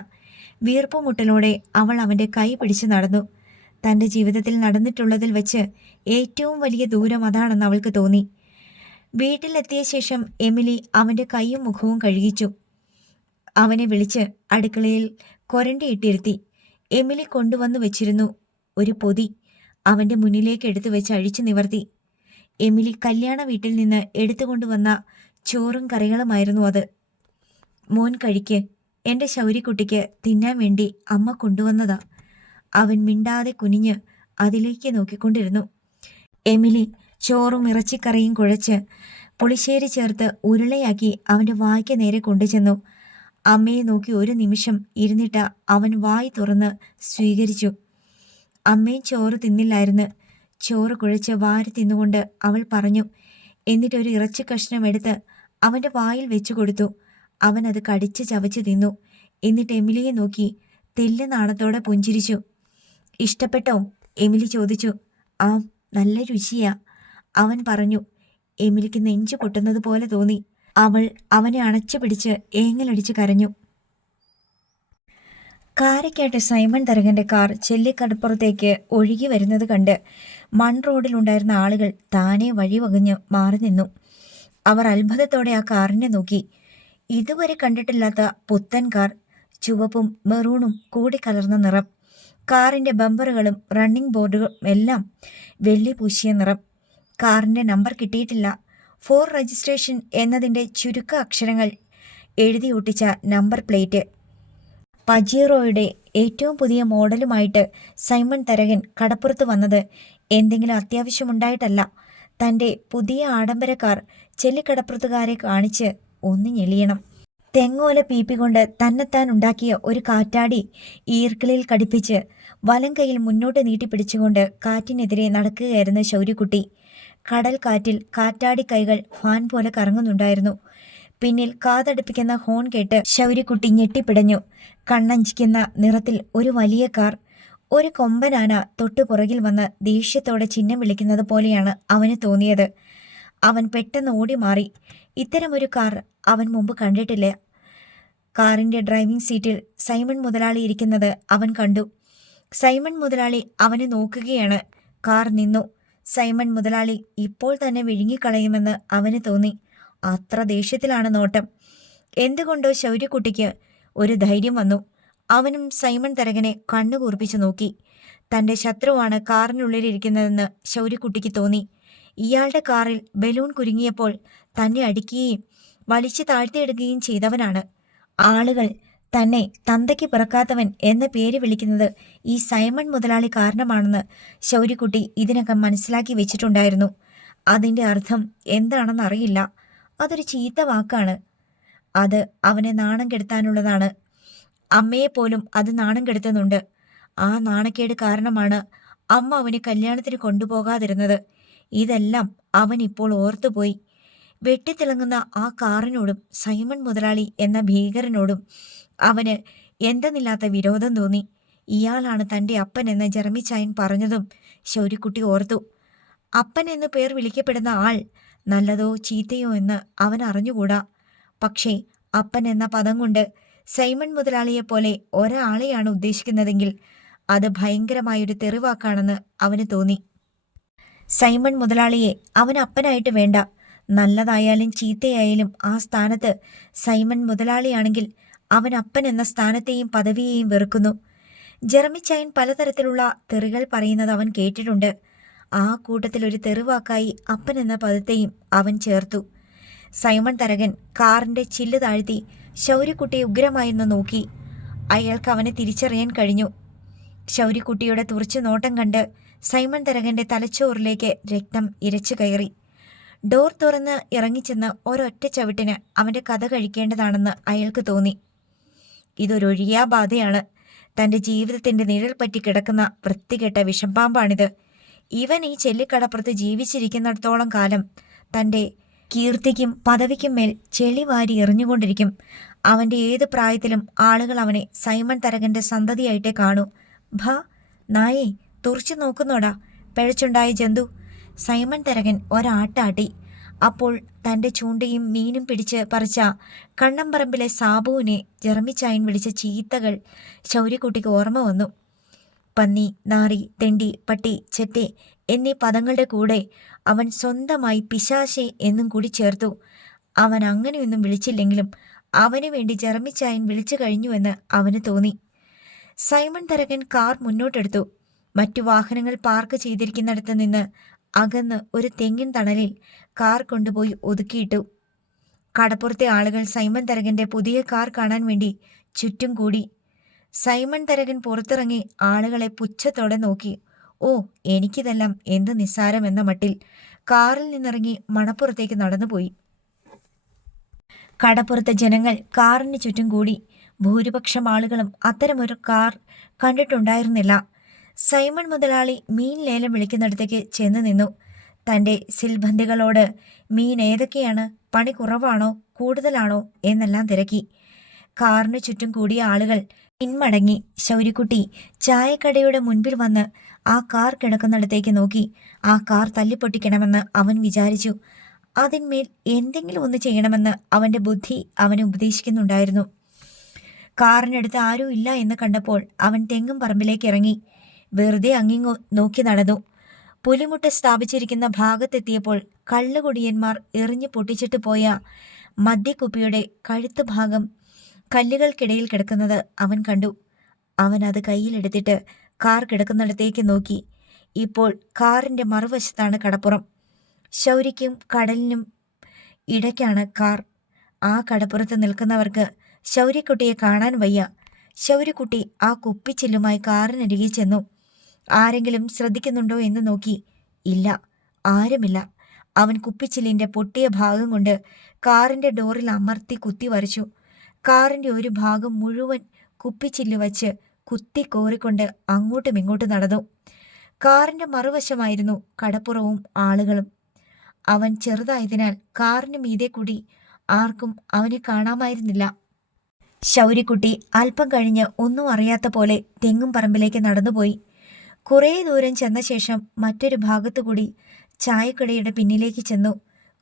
വീർപ്പുമുട്ടലോടെ അവൾ അവൻ്റെ കൈ പിടിച്ചു നടന്നു. തൻ്റെ ജീവിതത്തിൽ നടന്നിട്ടുള്ളതിൽ വെച്ച് ഏറ്റവും വലിയ ദൂരം അതാണെന്ന് അവൾക്ക് തോന്നി. വീട്ടിലെത്തിയ ശേഷം എമിലി അവൻ്റെ കൈയും മുഖവും കഴുകിച്ചു. അവനെ വിളിച്ച് അടുക്കളയിൽ കൊരണ്ടിയിട്ടിരുത്തി. എമിലി കൊണ്ടുവന്നു വെച്ചിരുന്നു ഒരു പൊതി. അവൻ്റെ മുന്നിലേക്ക് എടുത്തു വെച്ച് അഴിച്ചു നിവർത്തി. എമിലി കല്യാണ വീട്ടിൽ നിന്ന് എടുത്തുകൊണ്ടുവന്ന ചോറും കറികളുമായിരുന്നു അത്. മോൻ കഴിക്ക്. എൻ്റെ ശൗര്യക്കുട്ടിക്ക് തിന്നാൻ വേണ്ടി അമ്മ കൊണ്ടുവന്നതാ. അവൻ മിണ്ടാതെ കുനിഞ്ഞ് അതിലേക്ക് നോക്കിക്കൊണ്ടിരുന്നു. എമിലി ചോറും ഇറച്ചിക്കറിയും കുഴച്ച് പുളിശ്ശേരി ചേർത്ത് ഉരുളയാക്കി അവൻ്റെ വായ്ക്ക് നേരെ കൊണ്ടുചെന്നു. അമ്മയെ നോക്കി ഒരു നിമിഷം ഇരുന്നിട്ട് അവൻ വായ് തുറന്ന് സ്വീകരിച്ചു. അമ്മയും ചോറ് തിന്നില്ലായിരുന്നു. ചോറ് കുഴച്ച് വാരി തിന്നുകൊണ്ട് അവൾ പറഞ്ഞു. എന്നിട്ടൊരു ഇറച്ചി കഷ്ണം എടുത്ത് അവൻ്റെ വായിൽ വെച്ചു കൊടുത്തു. അവൻ അത് കടിച്ച് ചവച്ച് തിന്നു. എന്നിട്ട് എമിലിയെ നോക്കി തെല്ല് നാണത്തോടെ പുഞ്ചിരിച്ചു. ഇഷ്ടപ്പെട്ടോ? എമിലി ചോദിച്ചു. ആ, നല്ല രുചിയാ, അവൻ പറഞ്ഞു. എമിലിക്ക് നെഞ്ചു പൊട്ടുന്നത് പോലെ തോന്നി. അവൾ അവനെ അണച്ചു പിടിച്ച് ഏങ്ങലടിച്ച് കരഞ്ഞു. കാരക്കാട്ട് സൈമൺ തരകന്റെ കാർ ചെല്ലിക്കടപ്പുറത്തേക്ക് ഒഴുകി വരുന്നത് കണ്ട് മൺ റോഡിലുണ്ടായിരുന്ന ആളുകൾ താനെ വഴിവകഞ്ഞ് മാറി നിന്നു. അവർ അത്ഭുതത്തോടെ ആ കാറിനെ നോക്കി. ഇതുവരെ കണ്ടിട്ടില്ലാത്ത പുത്തൻ കാർ. ചുവപ്പും മെറൂണും കൂടിക്കലർന്ന നിറം. കാറിൻ്റെ ബമ്പറുകളും റണ്ണിംഗ് ബോർഡുകളും എല്ലാം വെള്ളി പൂശിയ നിറം. കാറിൻ്റെ നമ്പർ കിട്ടിയിട്ടില്ല. ഫോർ രജിസ്ട്രേഷൻ എന്നതിൻ്റെ ചുരുക്ക അക്ഷരങ്ങൾ എഴുതി ഒട്ടിച്ച നമ്പർ പ്ലേറ്റ്. പജീറോയുടെ ഏറ്റവും പുതിയ മോഡലുമായിട്ട് സൈമൺ തരകൻ കടപ്പുറത്ത് വന്നത് എന്തെങ്കിലും അത്യാവശ്യമുണ്ടായിട്ടല്ല. തൻ്റെ പുതിയ ആഡംബര കാർ ചെല്ലിക്കടപ്പുറത്തുകാരെ കാണിച്ച് ഒന്ന് ഞെളിയണം. തെങ്ങോല പീപ്പി കൊണ്ട് തന്നെത്താൻ ഉണ്ടാക്കിയ ഒരു കാറ്റാടി ഈർക്കിളിൽ കടിപ്പിച്ച് വലം കൈയിൽ മുന്നോട്ട് നീട്ടിപ്പിടിച്ചുകൊണ്ട് കാറ്റിനെതിരെ നടക്കുകയായിരുന്നു ശൗര്യക്കുട്ടി. കടൽ കാറ്റിൽ കാറ്റാടി കൈകൾ ഫാൻ പോലെ കറങ്ങുന്നുണ്ടായിരുന്നു. പിന്നിൽ കാതടുപ്പിക്കുന്ന ഹോൺ കേട്ട് ശൗര്യക്കുട്ടി ഞെട്ടിപ്പിടഞ്ഞു. കണ്ണഞ്ചിക്കുന്ന നിറത്തിൽ ഒരു വലിയ കാർ. ഒരു കൊമ്പനാന തൊട്ടു പുറകിൽ വന്ന് ദേഷ്യത്തോടെ ചിഹ്നം വിളിക്കുന്നത് പോലെയാണ് അവന് തോന്നിയത്. അവൻ പെട്ടെന്ന് ഓടി മാറി. ഇത്തരമൊരു കാർ അവൻ മുമ്പ് കണ്ടിട്ടില്ല. കാറിൻ്റെ ഡ്രൈവിംഗ് സീറ്റിൽ സൈമൺ മുതലാളി ഇരിക്കുന്നത് അവൻ കണ്ടു. സൈമൺ മുതലാളി അവനെ നോക്കുകയാണ്. കാർ നിന്നു. സൈമൺ മുതലാളി ഇപ്പോൾ തന്നെ വിഴുങ്ങിക്കളയുമെന്ന് അവന് തോന്നി. അത്ര ദേഷ്യത്തിലാണ് നോട്ടം. എന്തുകൊണ്ടോ ശൗര്യക്കുട്ടിക്ക് ഒരു ധൈര്യം വന്നു. അവനും സൈമൺ തരകനെ കണ്ണുകൂർപ്പിച്ചു നോക്കി. തൻ്റെ ശത്രുവാണ് കാറിനുള്ളിലിരിക്കുന്നതെന്ന് ശൗര്യക്കുട്ടിക്ക് തോന്നി. ഇയാളുടെ കാറിൽ ബലൂൺ കുരുങ്ങിയപ്പോൾ തന്നെ അടിക്കുകയും വലിച്ചു താഴ്ത്തിയിടുകയും ചെയ്തവനാണ്. ആളുകൾ തന്നെ തന്തയ്ക്ക് പിറക്കാത്തവൻ എന്ന പേര് വിളിക്കുന്നത് ഈ സൈമൺ മുതലാളി കാരണമാണെന്ന് ശൗര്യക്കുട്ടി ഇതിനകം മനസ്സിലാക്കി വെച്ചിട്ടുണ്ടായിരുന്നു. അതിൻ്റെ അർത്ഥം എന്താണെന്നറിയില്ല. അതൊരു ചീത്ത വാക്കാണ്. അത് അവനെ നാണം കെടുത്താനുള്ളതാണ്. അമ്മയെപ്പോലും അത് നാണം കെടുത്തുന്നുണ്ട്. ആ നാണക്കേട് കാരണമാണ് അമ്മ അവനെ കല്യാണത്തിന് കൊണ്ടുപോകാതിരുന്നത്. ഇതെല്ലാം അവൻ ഇപ്പോൾ ഓർത്തുപോയി. വെട്ടിത്തിളങ്ങുന്ന ആ കാറിനോടും സൈമൺ മുതലാളി എന്ന ഭീകരനോടും അവന് എന്തെന്നില്ലാത്ത വിരോധം തോന്നി. ഇയാളാണ് തൻ്റെ അപ്പൻ എന്ന് ജെറമിച്ചായൻ പറഞ്ഞതും ശൗര്യക്കുട്ടി ഓർത്തു. അപ്പൻ എന്ന് പേർ വിളിക്കപ്പെടുന്ന ആൾ നല്ലതോ ചീത്തയോ എന്ന് അവൻ അറിഞ്ഞുകൂടാ. പക്ഷേ അപ്പൻ എന്ന പദം കൊണ്ട് സൈമൺ മുതലാളിയെപ്പോലെ ഒരാളെയാണ് ഉദ്ദേശിക്കുന്നതെങ്കിൽ അത് ഭയങ്കരമായൊരു തെറിവാക്കാണെന്ന് അവന് തോന്നി. സൈമൺ മുതലാളിയെ അവൻ അപ്പനായിട്ട് വേണ്ട. നല്ലതായാലും ചീത്തയായാലും ആ സ്ഥാനത്ത് സൈമൺ മുതലാളിയാണെങ്കിൽ അവൻ അപ്പൻ എന്ന സ്ഥാനത്തെയും പദവിയെയും വെറുക്കുന്നു. ജെറമിച്ചായൻ പലതരത്തിലുള്ള തെറികൾ പറയുന്നത് അവൻ കേട്ടിട്ടുണ്ട്. ആ കൂട്ടത്തിൽ ഒരു തെറിവാക്കായി അപ്പൻ എന്ന പദത്തെയും അവൻ ചേർത്തു. സൈമൺ തരകൻ കാറിൻ്റെ ചില്ല് താഴ്ത്തി ശൗര്യക്കുട്ടിയെ ഉഗ്രമായെന്ന് നോക്കി. അയാൾക്ക് അവനെ തിരിച്ചറിയാൻ കഴിഞ്ഞു. ശൗര്യക്കുട്ടിയുടെ തുറച്ചു നോട്ടം കണ്ട് സൈമൺ തരകന്റെ തലച്ചോറിലേക്ക് രക്തം ഇരച്ചു കയറി. ഡോർ തുറന്ന് ഇറങ്ങിച്ചെന്ന് ഒരൊറ്റ ചവിട്ടിന് അവൻ്റെ കഥ കഴിക്കേണ്ടതാണെന്ന് അയാൾക്ക് തോന്നി. ഇതൊരൊഴിയാബാധയാണ്. തൻ്റെ ജീവിതത്തിൻ്റെ നിഴൽ പറ്റി കിടക്കുന്ന വൃത്തികെട്ട വിഷപ്പാമ്പാണിത്. ഇവൻ ഈ ചെല്ലിക്കടപ്പുറത്ത് ജീവിച്ചിരിക്കുന്നിടത്തോളം കാലം തൻ്റെ കീർത്തിക്കും പദവിക്കും മേൽ ചെളി വാരി എറിഞ്ഞുകൊണ്ടിരിക്കും. അവൻ്റെ ഏത് പ്രായത്തിലും ആളുകൾ അവനെ സൈമൺ തരകന്റെ സന്തതിയായിട്ടേ കാണൂ. ഭാ നായേ, തുറച്ചു നോക്കുന്നോടാ പിഴച്ചുണ്ടായ ജന്തു. സൈമൺ തരകൻ ഒരാട്ടാട്ടി. അപ്പോൾ തൻ്റെ ചൂണ്ടയും മീനും പിടിച്ച് പറിച്ച കണ്ണമ്പറമ്പിലെ സാബുവിനെ ജെറമിച്ചായൻ വിളിച്ച ചീത്തകൾ ശൗര്യക്കുട്ടിക്ക് ഓർമ്മ വന്നു. പന്നി, നാറി, തെണ്ടി, പട്ടി, ചെറ്റെ എന്നീ പദങ്ങളുടെ കൂടെ അവൻ സ്വന്തമായി പിശാശെ എന്നും കൂടി ചേർത്തു. അവൻ അങ്ങനെയൊന്നും വിളിച്ചില്ലെങ്കിലും അവന് വേണ്ടി ജെറമിച്ചായൻ വിളിച്ചു കഴിഞ്ഞുവെന്ന് അവന് തോന്നി. സൈമൺ തരകൻ കാർ മുന്നോട്ടെടുത്തു. മറ്റു വാഹനങ്ങൾ പാർക്ക് ചെയ്തിരിക്കുന്നിടത്ത് നിന്ന് അകന്ന് ഒരു തെങ്ങിൻ തണലിൽ കാർ കൊണ്ടുപോയി ഒതുക്കിയിട്ടു. കടപ്പുറത്തെ ആളുകൾ സൈമൺ തരകന്റെ പുതിയ കാർ കാണാൻ വേണ്ടി ചുറ്റും കൂടി. സൈമൺ തരകൻ പുറത്തിറങ്ങി ആളുകളെ പുച്ഛത്തോടെ നോക്കി. ഓ, എനിക്കിതെല്ലാം എന്ത് നിസ്സാരം എന്ന മട്ടിൽ കാറിൽ നിന്നിറങ്ങി മണപ്പുറത്തേക്ക് നടന്നുപോയി. കടപ്പുറത്തെ ജനങ്ങൾ കാറിന് ചുറ്റും കൂടി. ഭൂരിപക്ഷം ആളുകളും അത്തരമൊരു കാർ കണ്ടിട്ടുണ്ടായിരുന്നില്ല. സൈമൺ മുതലാളി മീൻ ലേലം വിളിക്കുന്നിടത്തേക്ക് ചെന്ന് നിന്നു. തൻ്റെ സിൽബന്ധികളോട് മീൻ ഏതൊക്കെയാണ്, പണി കുറവാണോ കൂടുതലാണോ എന്നെല്ലാം തിരക്കി. കാറിന് ചുറ്റും കൂടിയ ആളുകൾ പിന്മടങ്ങി. ശൗര്യക്കുട്ടി ചായക്കടയുടെ മുൻപിൽ വന്ന് ആ കാർ കിടക്കുന്നിടത്തേക്ക് നോക്കി. ആ കാർ തല്ലിപ്പൊട്ടിക്കണമെന്ന് അവൻ വിചാരിച്ചു. അതിന്മേൽ എന്തെങ്കിലും ഒന്ന് ചെയ്യണമെന്ന് അവൻ്റെ ബുദ്ധി അവനെ ഉപദേശിക്കുന്നുണ്ടായിരുന്നു. കാറിനടുത്ത് ആരും ഇല്ല എന്ന് കണ്ടപ്പോൾ അവൻ തെങ്ങും പറമ്പിലേക്ക് ഇറങ്ങി. വെറുതെ അങ്ങിങ്ങോ നോക്കി നടന്നു. പുലിമുട്ട സ്ഥാപിച്ചിരിക്കുന്ന ഭാഗത്തെത്തിയപ്പോൾ കള്ളുകുടിയന്മാർ എറിഞ്ഞു പൊട്ടിച്ചിട്ട് പോയ മദ്യക്കുപ്പിയുടെ കഴുത്ത് ഭാഗം കല്ലുകൾക്കിടയിൽ കിടക്കുന്നത് അവൻ കണ്ടു. അവൻ അത് കയ്യിലെടുത്തിട്ട് കാർ കിടക്കുന്നിടത്തേക്ക് നോക്കി. ഇപ്പോൾ കാറിൻ്റെ മറുവശത്താണ് കടപ്പുറം. ശൗര്യക്കും കടലിനും ഇടയ്ക്കാണ് കാർ. ആ കടപ്പുറത്ത് നിൽക്കുന്നവർക്ക് ശൗര്യക്കുട്ടിയെ കാണാൻ വയ്യ. ശൗര്യക്കുട്ടി ആ കുപ്പിച്ചില്ലുമായി കാറിനരികെ ചെന്നു. ആരെങ്കിലും ശ്രദ്ധിക്കുന്നുണ്ടോ എന്ന് നോക്കി. ഇല്ല, ആരുമില്ല. അവൻ കുപ്പിച്ചില്ലിൻ്റെ പൊട്ടിയ ഭാഗം കൊണ്ട് കാറിൻ്റെ ഡോറിൽ അമർത്തി കുത്തി വരച്ചു. കാറിൻ്റെ ഒരു ഭാഗം മുഴുവൻ കുപ്പിച്ചില്ല് വച്ച് കുത്തി കോറിക്കൊണ്ട് അങ്ങോട്ടും ഇങ്ങോട്ടും നടന്നു. കാറിൻ്റെ മറുവശമായിരുന്നു കടപ്പുറവും ആളുകളും. അവൻ ചെറുതായതിനാൽ കാറിന് മീതെ കൂടി ആർക്കും അവനെ കാണാമായിരുന്നില്ല. ശൗര്യക്കുട്ടി അല്പം കഴിഞ്ഞ് ഒന്നും അറിയാത്ത പോലെ തെങ്ങും പറമ്പിലേക്ക് നടന്നുപോയി. കുറേ ദൂരം ചെന്ന ശേഷം മറ്റൊരു ഭാഗത്തുകൂടി ചായക്കടയുടെ പിന്നിലേക്ക് ചെന്നു.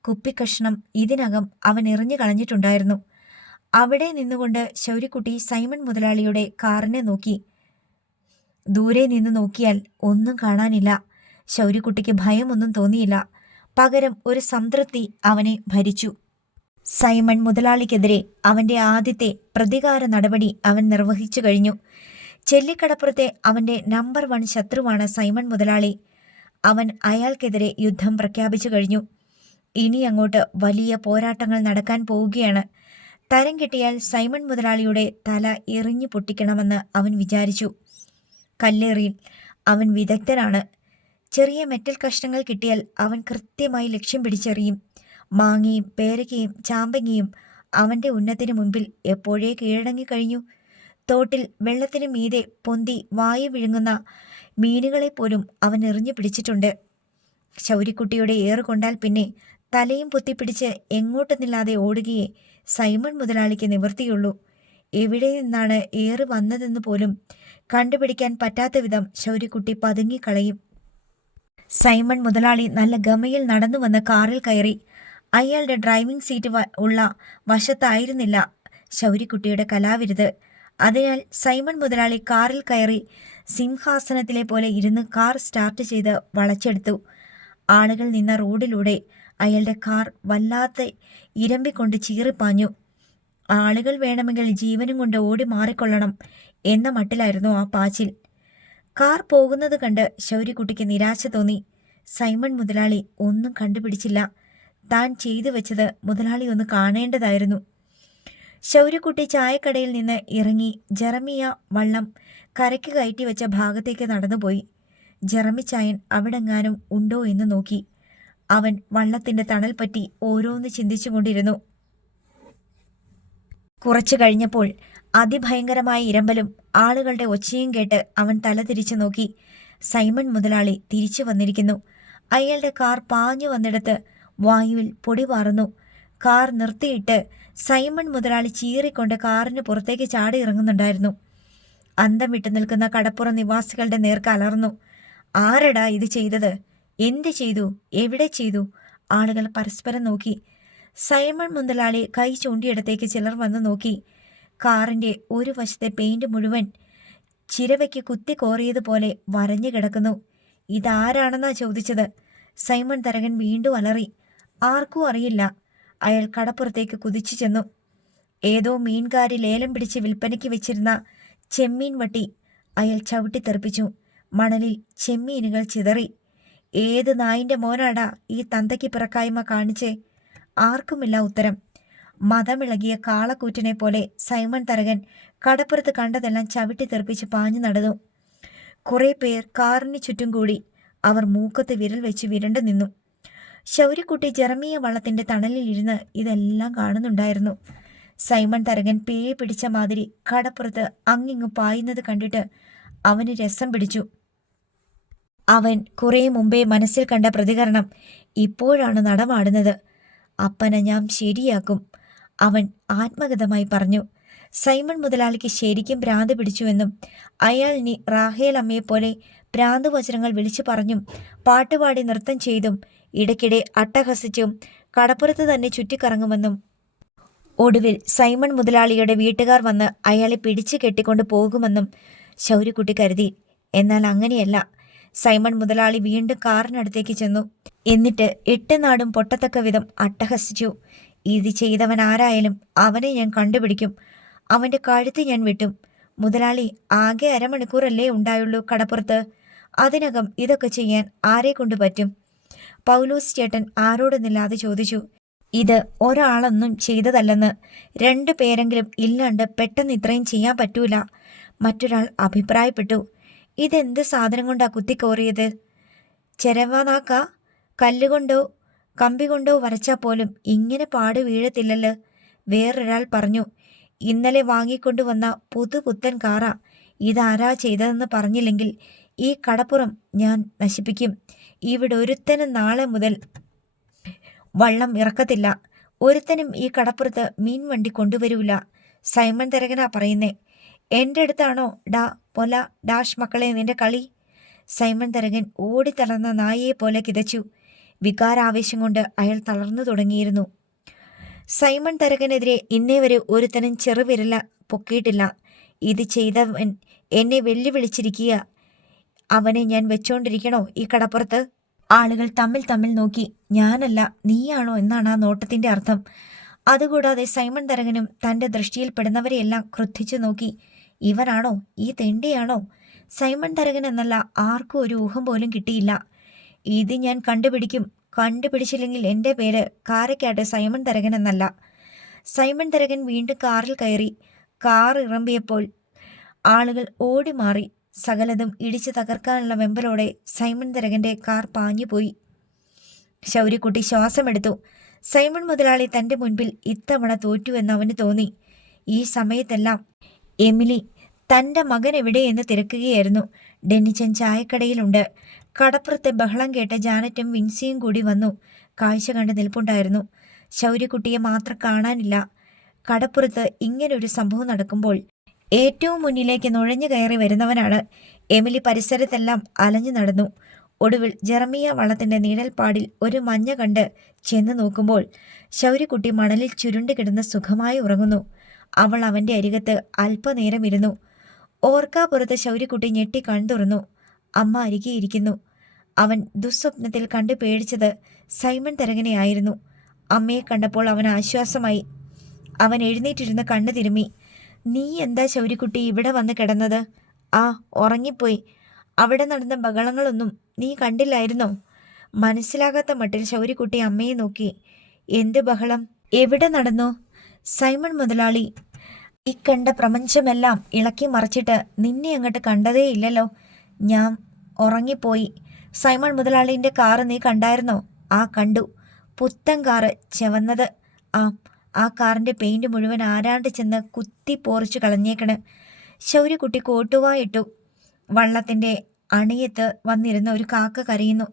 കുപ്പിക്കഷ്ണം ഇതിനകം അവൻ എറിഞ്ഞു കളഞ്ഞിട്ടുണ്ടായിരുന്നു. അവിടെ നിന്നുകൊണ്ട് ശൗര്യക്കുട്ടി സൈമൺ മുതലാളിയുടെ കാറിനെ നോക്കി. ദൂരെ നിന്ന് നോക്കിയാൽ ഒന്നും കാണാനില്ല. ശൗര്യക്കുട്ടിക്ക് ഭയമൊന്നും തോന്നിയില്ല. പകരം ഒരു സംതൃപ്തി അവനെ ഭരിച്ചു. സൈമൺ മുതലാളിക്കെതിരെ അവൻ്റെ ആദ്യത്തെ പ്രതികാര നടപടി അവൻ നിർവഹിച്ചു കഴിഞ്ഞു. ചെല്ലിക്കടപ്പുറത്തെ അവൻ്റെ നമ്പർ 1 ശത്രുവാണ് സൈമൺ മുതലാളി. അവൻ അയാൾക്കെതിരെ യുദ്ധം പ്രഖ്യാപിച്ചു കഴിഞ്ഞു. ഇനി അങ്ങോട്ട് വലിയ പോരാട്ടങ്ങൾ നടക്കാൻ പോവുകയാണ്. തരം കിട്ടിയാൽ സൈമൺ മുതലാളിയുടെ തല എറിഞ്ഞു പൊട്ടിക്കണമെന്ന് അവൻ വിചാരിച്ചു. കല്ലേറിയിൽ അവൻ വിദഗ്ധനാണ്. ചെറിയ മെറ്റൽ കഷ്ണങ്ങൾ കിട്ടിയാൽ അവൻ കൃത്യമായി ലക്ഷ്യം പിടിച്ചെറിയും. മാങ്ങയും പേരയ്ക്കയും ചാമ്പങ്ങയും അവൻ്റെ ഉന്നത്തിന് മുൻപിൽ എപ്പോഴേ കീഴടങ്ങിക്കഴിഞ്ഞു. തോട്ടിൽ വെള്ളത്തിന് മീതെ പൊന്തി വായു വിഴുങ്ങുന്ന മീനുകളെപ്പോലും അവൻ എറിഞ്ഞു പിടിച്ചിട്ടുണ്ട്. ശൗര്യക്കുട്ടിയുടെ ഏറ് കൊണ്ടാൽ പിന്നെ തലയും പൊത്തിപ്പിടിച്ച് എങ്ങോട്ടെന്നില്ലാതെ ഓടുകയെ സൈമൺ മുതലാളിക്ക് നിവൃത്തിയുള്ളൂ. എവിടെ നിന്നാണ് ഏറ് വന്നതെന്ന് പോലും കണ്ടുപിടിക്കാൻ പറ്റാത്ത വിധം ശൗര്യക്കുട്ടി പതുങ്ങിക്കളയും. സൈമൺ മുതലാളി നല്ല ഗമയിൽ നടന്നു വന്ന് കാറിൽ കയറി. അയാളുടെ ഡ്രൈവിംഗ് സീറ്റ് ഉള്ള വശത്തായിരുന്നില്ല ശൗര്യക്കുട്ടിയുടെ കലാവിരുത്. അതിനാൽ സൈമൺ മുതലാളി കാറിൽ കയറി സിംഹാസനത്തിലെ പോലെ ഇരുന്ന് കാർ സ്റ്റാർട്ട് ചെയ്ത് വളച്ചെടുത്തു. ആളുകൾ നിന്ന റോഡിലൂടെ അയാളുടെ കാർ വല്ലാത്ത ഇരമ്പിക്കൊണ്ട് ചീറിപ്പാഞ്ഞു. ആളുകൾ വേണമെങ്കിൽ ജീവനും കൊണ്ട് ഓടി മാറിക്കൊള്ളണം എന്ന മട്ടിലായിരുന്നു ആ പാച്ചിൽ. കാർ പോകുന്നത് കണ്ട് ശൗര്യക്കുട്ടിക്ക് നിരാശ തോന്നി. സൈമൺ മുതലാളി ഒന്നും കണ്ടുപിടിച്ചില്ല. താൻ ചെയ്തു വെച്ചത് മുതലാളി ഒന്ന് കാണേണ്ടതായിരുന്നു. ശൗര്യക്കുട്ടി ചായക്കടയിൽ നിന്ന് ഇറങ്ങി ജെറമിയ വള്ളം കരയ്ക്ക് കയറ്റി വെച്ച ഭാഗത്തേക്ക് നടന്നുപോയി. ജെറമിച്ചായൻ അവിടെങ്ങാനും ഉണ്ടോ എന്ന് നോക്കി. അവൻ വള്ളത്തിന്റെ തണൽ പറ്റി ഓരോന്ന് ചിന്തിച്ചുകൊണ്ടിരുന്നു. കുറച്ചു കഴിഞ്ഞപ്പോൾ അതിഭയങ്കരമായ ഇരമ്പലും ആളുകളുടെ ഒച്ചയും കേട്ട് അവൻ തല തിരിച്ചു നോക്കി. സൈമൺ മുതലാളി തിരിച്ചു വന്നിരിക്കുന്നു. അയാളുടെ കാർ പാഞ്ഞു വന്നിടത്ത് വായുവിൽ പൊടി പാറുന്നു. കാർ നിർത്തിയിട്ട് സൈമൺ മുതലാളി ചീറിക്കൊണ്ട് കാറിന് പുറത്തേക്ക് ചാടി ഇറങ്ങുന്നുണ്ടായിരുന്നു. അന്തം വിട്ടു നിൽക്കുന്ന കടപ്പുറം നിവാസികളുടെ നേർക്ക് അലർന്നു. ആരടാ ഇത് ചെയ്തത്? എന്ത് ചെയ്തു? എവിടെ ചെയ്തു? ആളുകൾ പരസ്പരം നോക്കി. സൈമൺ മുതലാളി കൈ ചൂണ്ടിയിടത്തേക്ക് ചിലർ വന്നു നോക്കി. കാറിന്റെ ഒരു വശത്തെ പെയിന്റ് മുഴുവൻ ചിരവയ്ക്ക് കുത്തി കോറിയതുപോലെ വരഞ്ഞു കിടക്കുന്നു. ഇതാരാണെന്നാ ചോദിച്ചത്? സൈമൺ തരകൻ വീണ്ടും അലറി. ആർക്കും അറിയില്ല. അയാൾ കടപ്പുറത്തേക്ക് കുതിച്ചു ചെന്നു. ഏതോ മീൻകാരി ലേലം പിടിച്ച് വിൽപ്പനയ്ക്ക് വെച്ചിരുന്ന ചെമ്മീൻ വട്ടി അയാൾ ചവിട്ടിത്തെറിപ്പിച്ചു. മണലിൽ ചെമ്മീനുകൾ ചിതറി. ഏത് നായിൻ്റെ മോനാടാ ഈ തന്തയ്ക്ക് പിറക്കായ്മ കാണിച്ചേ? ആർക്കുമില്ല ഉത്തരം. മതമിളകിയ കാളക്കൂറ്റിനെ പോലെ സൈമൺ തരകൻ കടപ്പുറത്ത് കണ്ടതെല്ലാം ചവിട്ടിത്തെറിപ്പിച്ച് പാഞ്ഞു നടന്നു. കുറെ പേർ കാറിന് ചുറ്റും കൂടി. അവർ മൂക്കത്ത് വിരൽ വെച്ച് വിരണ്ടു നിന്നു. ശൗര്യക്കുട്ടി ജെറമിയ വള്ളത്തിന്റെ തണലിൽ ഇരുന്ന് ഇതെല്ലാം കാണുന്നുണ്ടായിരുന്നു. സൈമൺ തരകൻ പേയെ പിടിച്ച മാതിരി കടപ്പുറത്ത് അങ്ങിങ്ങു പായുന്നത് കണ്ടിട്ട് അവന് രസം പിടിച്ചു. അവൻ കുറെ മുമ്പേ മനസ്സിൽ കണ്ട പ്രതികരണം ഇപ്പോഴാണ് നടമാടുന്നത്. അപ്പനെ ഞാൻ ശരിയാക്കും, അവൻ ആത്മഗതമായി പറഞ്ഞു. സൈമൺ മുതലാളിക്ക് ശരിക്കും ഭ്രാന്ത് പിടിച്ചുവെന്നും അയാൾ ഇനി റാഹേൽ അമ്മയെപ്പോലെ ഭ്രാന്തുവചനങ്ങൾ വിളിച്ചു പറഞ്ഞും പാട്ടുപാടി നൃത്തം ചെയ്തും ഇടയ്ക്കിടെ അട്ടഹസിച്ചും കടപ്പുറത്ത് തന്നെ ചുറ്റിക്കറങ്ങുമെന്നും ഒടുവിൽ സൈമൺ മുതലാളിയുടെ വീട്ടുകാർ വന്ന് അയാളെ പിടിച്ചു കെട്ടിക്കൊണ്ട് പോകുമെന്നും ശൗര്യക്കുട്ടി കരുതി. എന്നാൽ അങ്ങനെയല്ല. സൈമൺ മുതലാളി വീണ്ടും കാറിനടുത്തേക്ക് ചെന്നു. എന്നിട്ട് 8 നാടും പൊട്ടത്തക്ക വിധം അട്ടഹസിച്ചു. ഇത് ചെയ്തവൻ ആരായാലും അവനെ ഞാൻ കണ്ടുപിടിക്കും. അവന്റെ കഴുത്ത് ഞാൻ വെട്ടും. മുതലാളി, ആകെ അരമണിക്കൂറല്ലേ ഉണ്ടായുള്ളൂ കടപ്പുറത്ത്. അതിനകം ഇതൊക്കെ ചെയ്യാൻ ആരെ കൊണ്ട് പറ്റും? പൗലോസ് ചേട്ടൻ ആരോടൊന്നില്ലാതെ ചോദിച്ചു. ഇത് ഒരാളൊന്നും ചെയ്തതല്ലെന്ന്. 2 പേരെങ്കിലും ഇല്ലാണ്ട് പെട്ടെന്ന് ഇത്രയും ചെയ്യാൻ പറ്റൂല. മറ്റൊരാൾ അഭിപ്രായപ്പെട്ടു. ഇതെന്ത് സാധനം കൊണ്ടാ കുത്തിക്കോറിയത്? ചെരവനാക്ക? കല്ലുകൊണ്ടോ കമ്പി കൊണ്ടോ വരച്ചാൽ പോലും ഇങ്ങനെ പാട് വീഴത്തില്ലല്ലോ. വേറൊരാൾ പറഞ്ഞു. ഇന്നലെ വാങ്ങിക്കൊണ്ടുവന്ന പുതുപുത്തൻ കാറാ. ഇതാരാ ചെയ്തതെന്ന് പറഞ്ഞില്ലെങ്കിൽ ഈ കടപ്പുറം ഞാൻ നശിപ്പിക്കും. ഇവിടെ ഒരുത്തനും നാളെ മുതൽ വള്ളം ഇറക്കത്തില്ല. ഒരുത്തനും ഈ കടപ്പുറത്ത് മീൻ വണ്ടി കൊണ്ടുവരൂല. സൈമൺ തരകനാ പറയുന്നേ. എൻ്റെ അടുത്താണോ ഡാ പൊല ഡാഷ് മക്കളെ നിന്റെ കളി? സൈമൺ തരകൻ ഓടിത്തളർന്ന നായയെ പോലെ കിതച്ചു. വികാരാവേശം കൊണ്ട് അയാൾ തളർന്നു തുടങ്ങിയിരുന്നു. സൈമൺ തരകനെതിരെ ഇന്നേ വരെ ഒരുത്തനും ചെറുവിരല പൊക്കിയിട്ടില്ല. ഇത് ചെയ്തവൻ എന്നെ വെല്ലുവിളിച്ചിരിക്കുക. അവനെ ഞാൻ വെച്ചോണ്ടിരിക്കണോ ഈ കടപ്പുറത്ത്? ആളുകൾ തമ്മിൽ നോക്കി. ഞാനല്ല നീയാണോ എന്നാണ് ആ നോട്ടത്തിന്റെ അർത്ഥം. അതുകൂടാതെ സൈമൺ തരകനും തന്റെ ദൃഷ്ടിയിൽപ്പെടുന്നവരെയെല്ലാം ക്രുദ്ധിച്ചു നോക്കി. ഇവനാണോ? ഈ തെണ്ടിയാണോ? സൈമൺ തരകൻ എന്നല്ല ആർക്കും ഒരു ഊഹം പോലും കിട്ടിയില്ല. ഇത് ഞാൻ കണ്ടുപിടിക്കും. കണ്ടുപിടിച്ചില്ലെങ്കിൽ എൻ്റെ പേര് കാരക്കാട്ട് സൈമൺ തരകൻ എന്നല്ല. സൈമൺ തരകൻ വീണ്ടും കാറിൽ കയറി. കാർ ഇറമ്പിയപ്പോൾ ആളുകൾ ഓടി മാറി. സകലതും ഇടിച്ചു തകർക്കാനുള്ള വെമ്പലോടെ സൈമൺ തരകന്റെ കാർ പാഞ്ഞുപോയി. ശൗര്യക്കുട്ടി ശ്വാസമെടുത്തു. സൈമൺ മുതലാളി തൻ്റെ മുൻപിൽ ഇത്തവണ തോറ്റുവെന്ന് അവന് തോന്നി. ഈ സമയത്തെല്ലാം എമിലി തൻ്റെ മകൻ എവിടെയെന്ന് തിരക്കുകയായിരുന്നു. ഡെന്നിച്ചൻ ചായക്കടയിലുണ്ട്. കടപ്പുറത്തെ ബഹളം കേട്ട ജാനറ്റും വിൻസിയും കൂടി വന്നു കാഴ്ച കണ്ട് നിൽപ്പുണ്ടായിരുന്നു. ശൗര്യക്കുട്ടിയെ മാത്രം കാണാനില്ല. കടപ്പുറത്ത് ഇങ്ങനൊരു സംഭവം നടക്കുമ്പോൾ ഏറ്റവും മുന്നിലേക്ക് നുഴഞ്ഞു കയറി വരുന്നവനാണ്. എമിലി പരിസരത്തെല്ലാം അലഞ്ഞു നടന്നു. ഒടുവിൽ ജെറമിയ വള്ളത്തിന്റെ നിഴൽപ്പാടിൽ ഒരു മഞ്ഞ കണ്ട് ചെന്ന് നോക്കുമ്പോൾ ശൗര്യക്കുട്ടി മണലിൽ ചുരുണ്ടു കിടന്ന് സുഖമായി ഉറങ്ങുന്നു. അവൾ അവന്റെ അരികത്ത് അല്പനേരം ഇരുന്നു. ഓർക്കാപ്പുറത്ത് ശൗര്യക്കുട്ടി ഞെട്ടി കണ്ടുറന്നു. അമ്മ അരികെ ഇരിക്കുന്നു. അവൻ ദുസ്വപ്നത്തിൽ കണ്ടു പേടിച്ചത് സൈമൺ തരകനെയായിരുന്നു. അമ്മയെ കണ്ടപ്പോൾ അവൻ ആശ്വാസമായി. അവൻ എഴുന്നേറ്റിരുന്ന് കണ്ണു തിരുമ്മി. നീ എന്താ ശൗര്യക്കുട്ടി ഇവിടെ വന്ന് കിടന്നത്? ആ, ഉറങ്ങിപ്പോയി. അവിടെ നടന്ന ബഹളങ്ങളൊന്നും നീ കണ്ടില്ലായിരുന്നോ? മനസ്സിലാകാത്ത മട്ടിൽ ശൗര്യക്കുട്ടി അമ്മയെ നോക്കി. എന്ത് ബഹളം? എവിടെ നടന്നു? സൈമൺ മുതലാളി ഈ കണ്ട പ്രപഞ്ചമെല്ലാം ഇളക്കി മറിച്ചിട്ട് നിന്നെ അങ്ങോട്ട് കണ്ടതേയില്ലല്ലോ. ഞാൻ ഉറങ്ങിപ്പോയി. സൈമൺ മുതലാളിൻ്റെ കാറ് നീ കണ്ടായിരുന്നോ? ആ, കണ്ടു. പുത്തൻ കാറ്, ചെവന്നത്. ആ കാറിൻ്റെ പെയിന്റ് മുഴുവൻ ആരാണ്ട് ചെന്ന് കുത്തി പോറിച്ചു കളഞ്ഞേക്കണ്. ശൗര്യക്കുട്ടി കോട്ടുവായിട്ടു. വള്ളത്തിൻ്റെ അണിയത്ത് വന്നിരുന്ന ഒരു കാക്ക കരയുന്നു.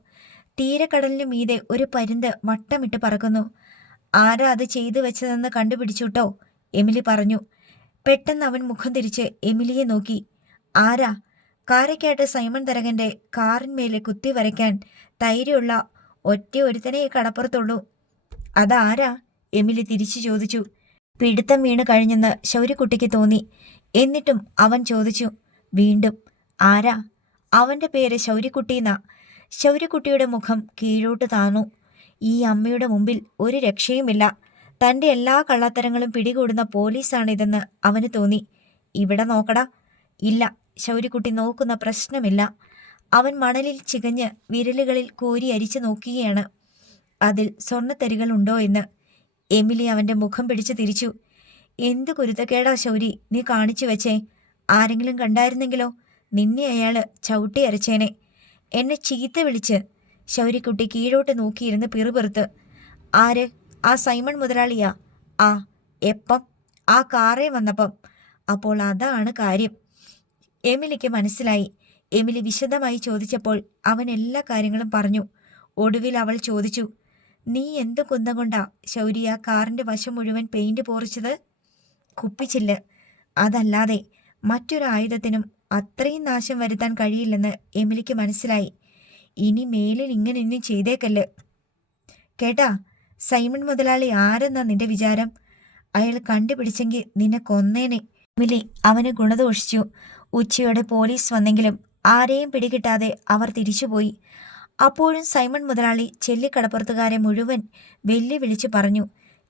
തീരക്കടലിന് മീതെ ഒരു പരുന്ത് വട്ടമിട്ട് പറക്കുന്നു. ആരാ അത് ചെയ്തു വെച്ചതെന്ന് കണ്ടുപിടിച്ചുട്ടോ, എമിലി പറഞ്ഞു. പെട്ടെന്ന് അവൻ മുഖം തിരിച്ച് എമിലിയെ നോക്കി. ആരാ? കാരക്കാട്ട് സൈമൺ തരകന്റെ കാറിന്മേലെ കുത്തി വരയ്ക്കാൻ ധൈര്യമുള്ള ഒറ്റ ഒരുത്തനെ കടപ്പുറത്തുള്ളൂ. അതാരാ? എമിലി തിരിച്ചു ചോദിച്ചു. പിടുത്തം വീണ് കഴിഞ്ഞെന്ന് ശൗര്യക്കുട്ടിക്ക് തോന്നി. എന്നിട്ടും അവൻ ചോദിച്ചു വീണ്ടും, ആരാ? അവന്റെ പേര് ശൗര്യക്കുട്ടിയെന്നാ. ശൗര്യക്കുട്ടിയുടെ മുഖം കീഴോട്ട് താന്നു. ഈ അമ്മയുടെ മുമ്പിൽ ഒരു രക്ഷയുമില്ല. തൻ്റെ എല്ലാ കള്ളത്തരങ്ങളും പിടികൂടുന്ന പോലീസാണിതെന്ന് അവന് തോന്നി. ഇവിടെ നോക്കടാ. ഇല്ല, ശൗര്യക്കുട്ടി നോക്കുന്ന പ്രശ്നമില്ല. അവൻ മണലിൽ ചികഞ്ഞ് വിരലുകളിൽ കോരി അരിച്ചു നോക്കുകയാണ്. അതിൽ സ്വർണ്ണത്തരികൾ ഉണ്ടോ എന്ന്. എമിലി അവൻ്റെ മുഖം പിടിച്ചു തിരിച്ചു. എന്ത് കുരുത്തക്കേടാ ശൗരി നീ കാണിച്ചു വെച്ചേ? ആരെങ്കിലും കണ്ടായിരുന്നെങ്കിലോ? നിന്നെ അയാൾ ചവിട്ടി അരച്ചേനെ. എന്നെ ചീത്ത വിളിച്ച്. ശൗര്യക്കുട്ടി കീഴോട്ട് നോക്കിയിരുന്ന് പിറുപിറുത്ത്. ആര്? ആ സൈമൺ മുതലാളിയാ? ആ, എപ്പം? ആ കാറേ വന്നപ്പം. അപ്പോൾ അതാണ് കാര്യം. എമിലിക്ക് മനസ്സിലായി. എമിലി വിശദമായി ചോദിച്ചപ്പോൾ അവൻ എല്ലാ കാര്യങ്ങളും പറഞ്ഞു. ഒടുവിൽ അവൾ ചോദിച്ചു, നീ എന്ത് കുന്തം കൊണ്ടാ ശൗരി ആ കാറിൻ്റെ വശം മുഴുവൻ പെയിന്റ് പോറിച്ചത്? കുപ്പിച്ചില്ല്. അതല്ലാതെ മറ്റൊരു ആയുധത്തിനും അത്രയും നാശം വരുത്താൻ കഴിയില്ലെന്ന് എമിലിക്ക് മനസ്സിലായി. ഇനി മേലിൽ ഇങ്ങനെയൊന്നും ചെയ്തേക്കല്ല് കേട്ടാ. സൈമൺ മുതലാളി ആരെന്നാ നിന്റെ വിചാരം? അയാൾ കണ്ടുപിടിച്ചെങ്കിൽ നിന്നെ കൊന്നേനെ. എമിലി അവന് ഗുണദോഷിച്ചു. ഉച്ചയോടെ പോലീസ് വന്നെങ്കിലും ആരെയും പിടികിട്ടാതെ അവർ തിരിച്ചുപോയി. അപ്പോഴും സൈമൺ മുതലാളി ചെല്ലിക്കടപ്പുറത്തുകാരെ മുഴുവൻ വെല്ലുവിളിച്ചു പറഞ്ഞു,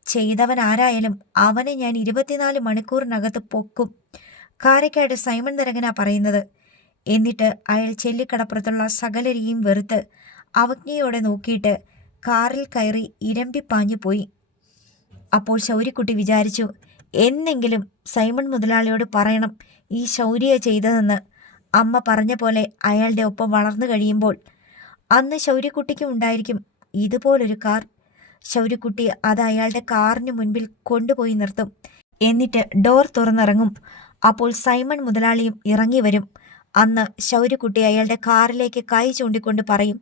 ചെയ്തവൻ ആരായാലും അവനെ ഞാൻ 24 മണിക്കൂറിനകത്ത് പൊക്കും. കാരക്കാട് സൈമൺ തരകനാ പറയുന്നത്. എന്നിട്ട് അയാൾ ചെല്ലിക്കടപ്പുറത്തുള്ള സകലരെയും വെറുത്ത് അവജ്ഞയോടെ നോക്കിയിട്ട് കാറിൽ കയറി ഇരമ്പിപ്പാഞ്ഞു പോയി. അപ്പോൾ ശൗര്യക്കുട്ടി വിചാരിച്ചു, എന്നെങ്കിലും സൈമൺ മുതലാളിയോട് പറയണം ഈ ശൗര്യ ചെയ്തതെന്ന്. അമ്മ പറഞ്ഞ പോലെ അയാളുടെ ഒപ്പം വളർന്നു കഴിയുമ്പോൾ അന്ന് ശൗര്യക്കുട്ടിക്കും ഉണ്ടായിരിക്കും ഇതുപോലൊരു കാർ. ശൗര്യക്കുട്ടി അത് അയാളുടെ കാറിന് മുൻപിൽ കൊണ്ടുപോയി നിർത്തും. എന്നിട്ട് ഡോർ തുറന്നിറങ്ങും. അപ്പോൾ സൈമൺ മുതലാളിയും ഇറങ്ങി വരും. അന്ന് ശൗര്യക്കുട്ടി അയാളുടെ കാറിലേക്ക് കൈ ചൂണ്ടിക്കൊണ്ട് പറയും,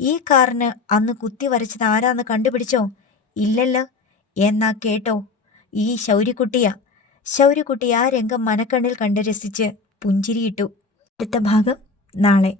ഈ കാറിന് അന്ന് കുത്തി വരച്ചത് ആരാന്ന് കണ്ടുപിടിച്ചോ? ഇല്ലല്ലോ. എന്നാ കേട്ടോ, ഈ ശൗര്യക്കുട്ടിയാ. ശൗര്യക്കുട്ടി ആ രംഗം മനക്കണ്ണിൽ കണ്ട് രസിച്ച് പുഞ്ചിരിയിട്ടു. അടുത്ത ഭാഗം നാളെ.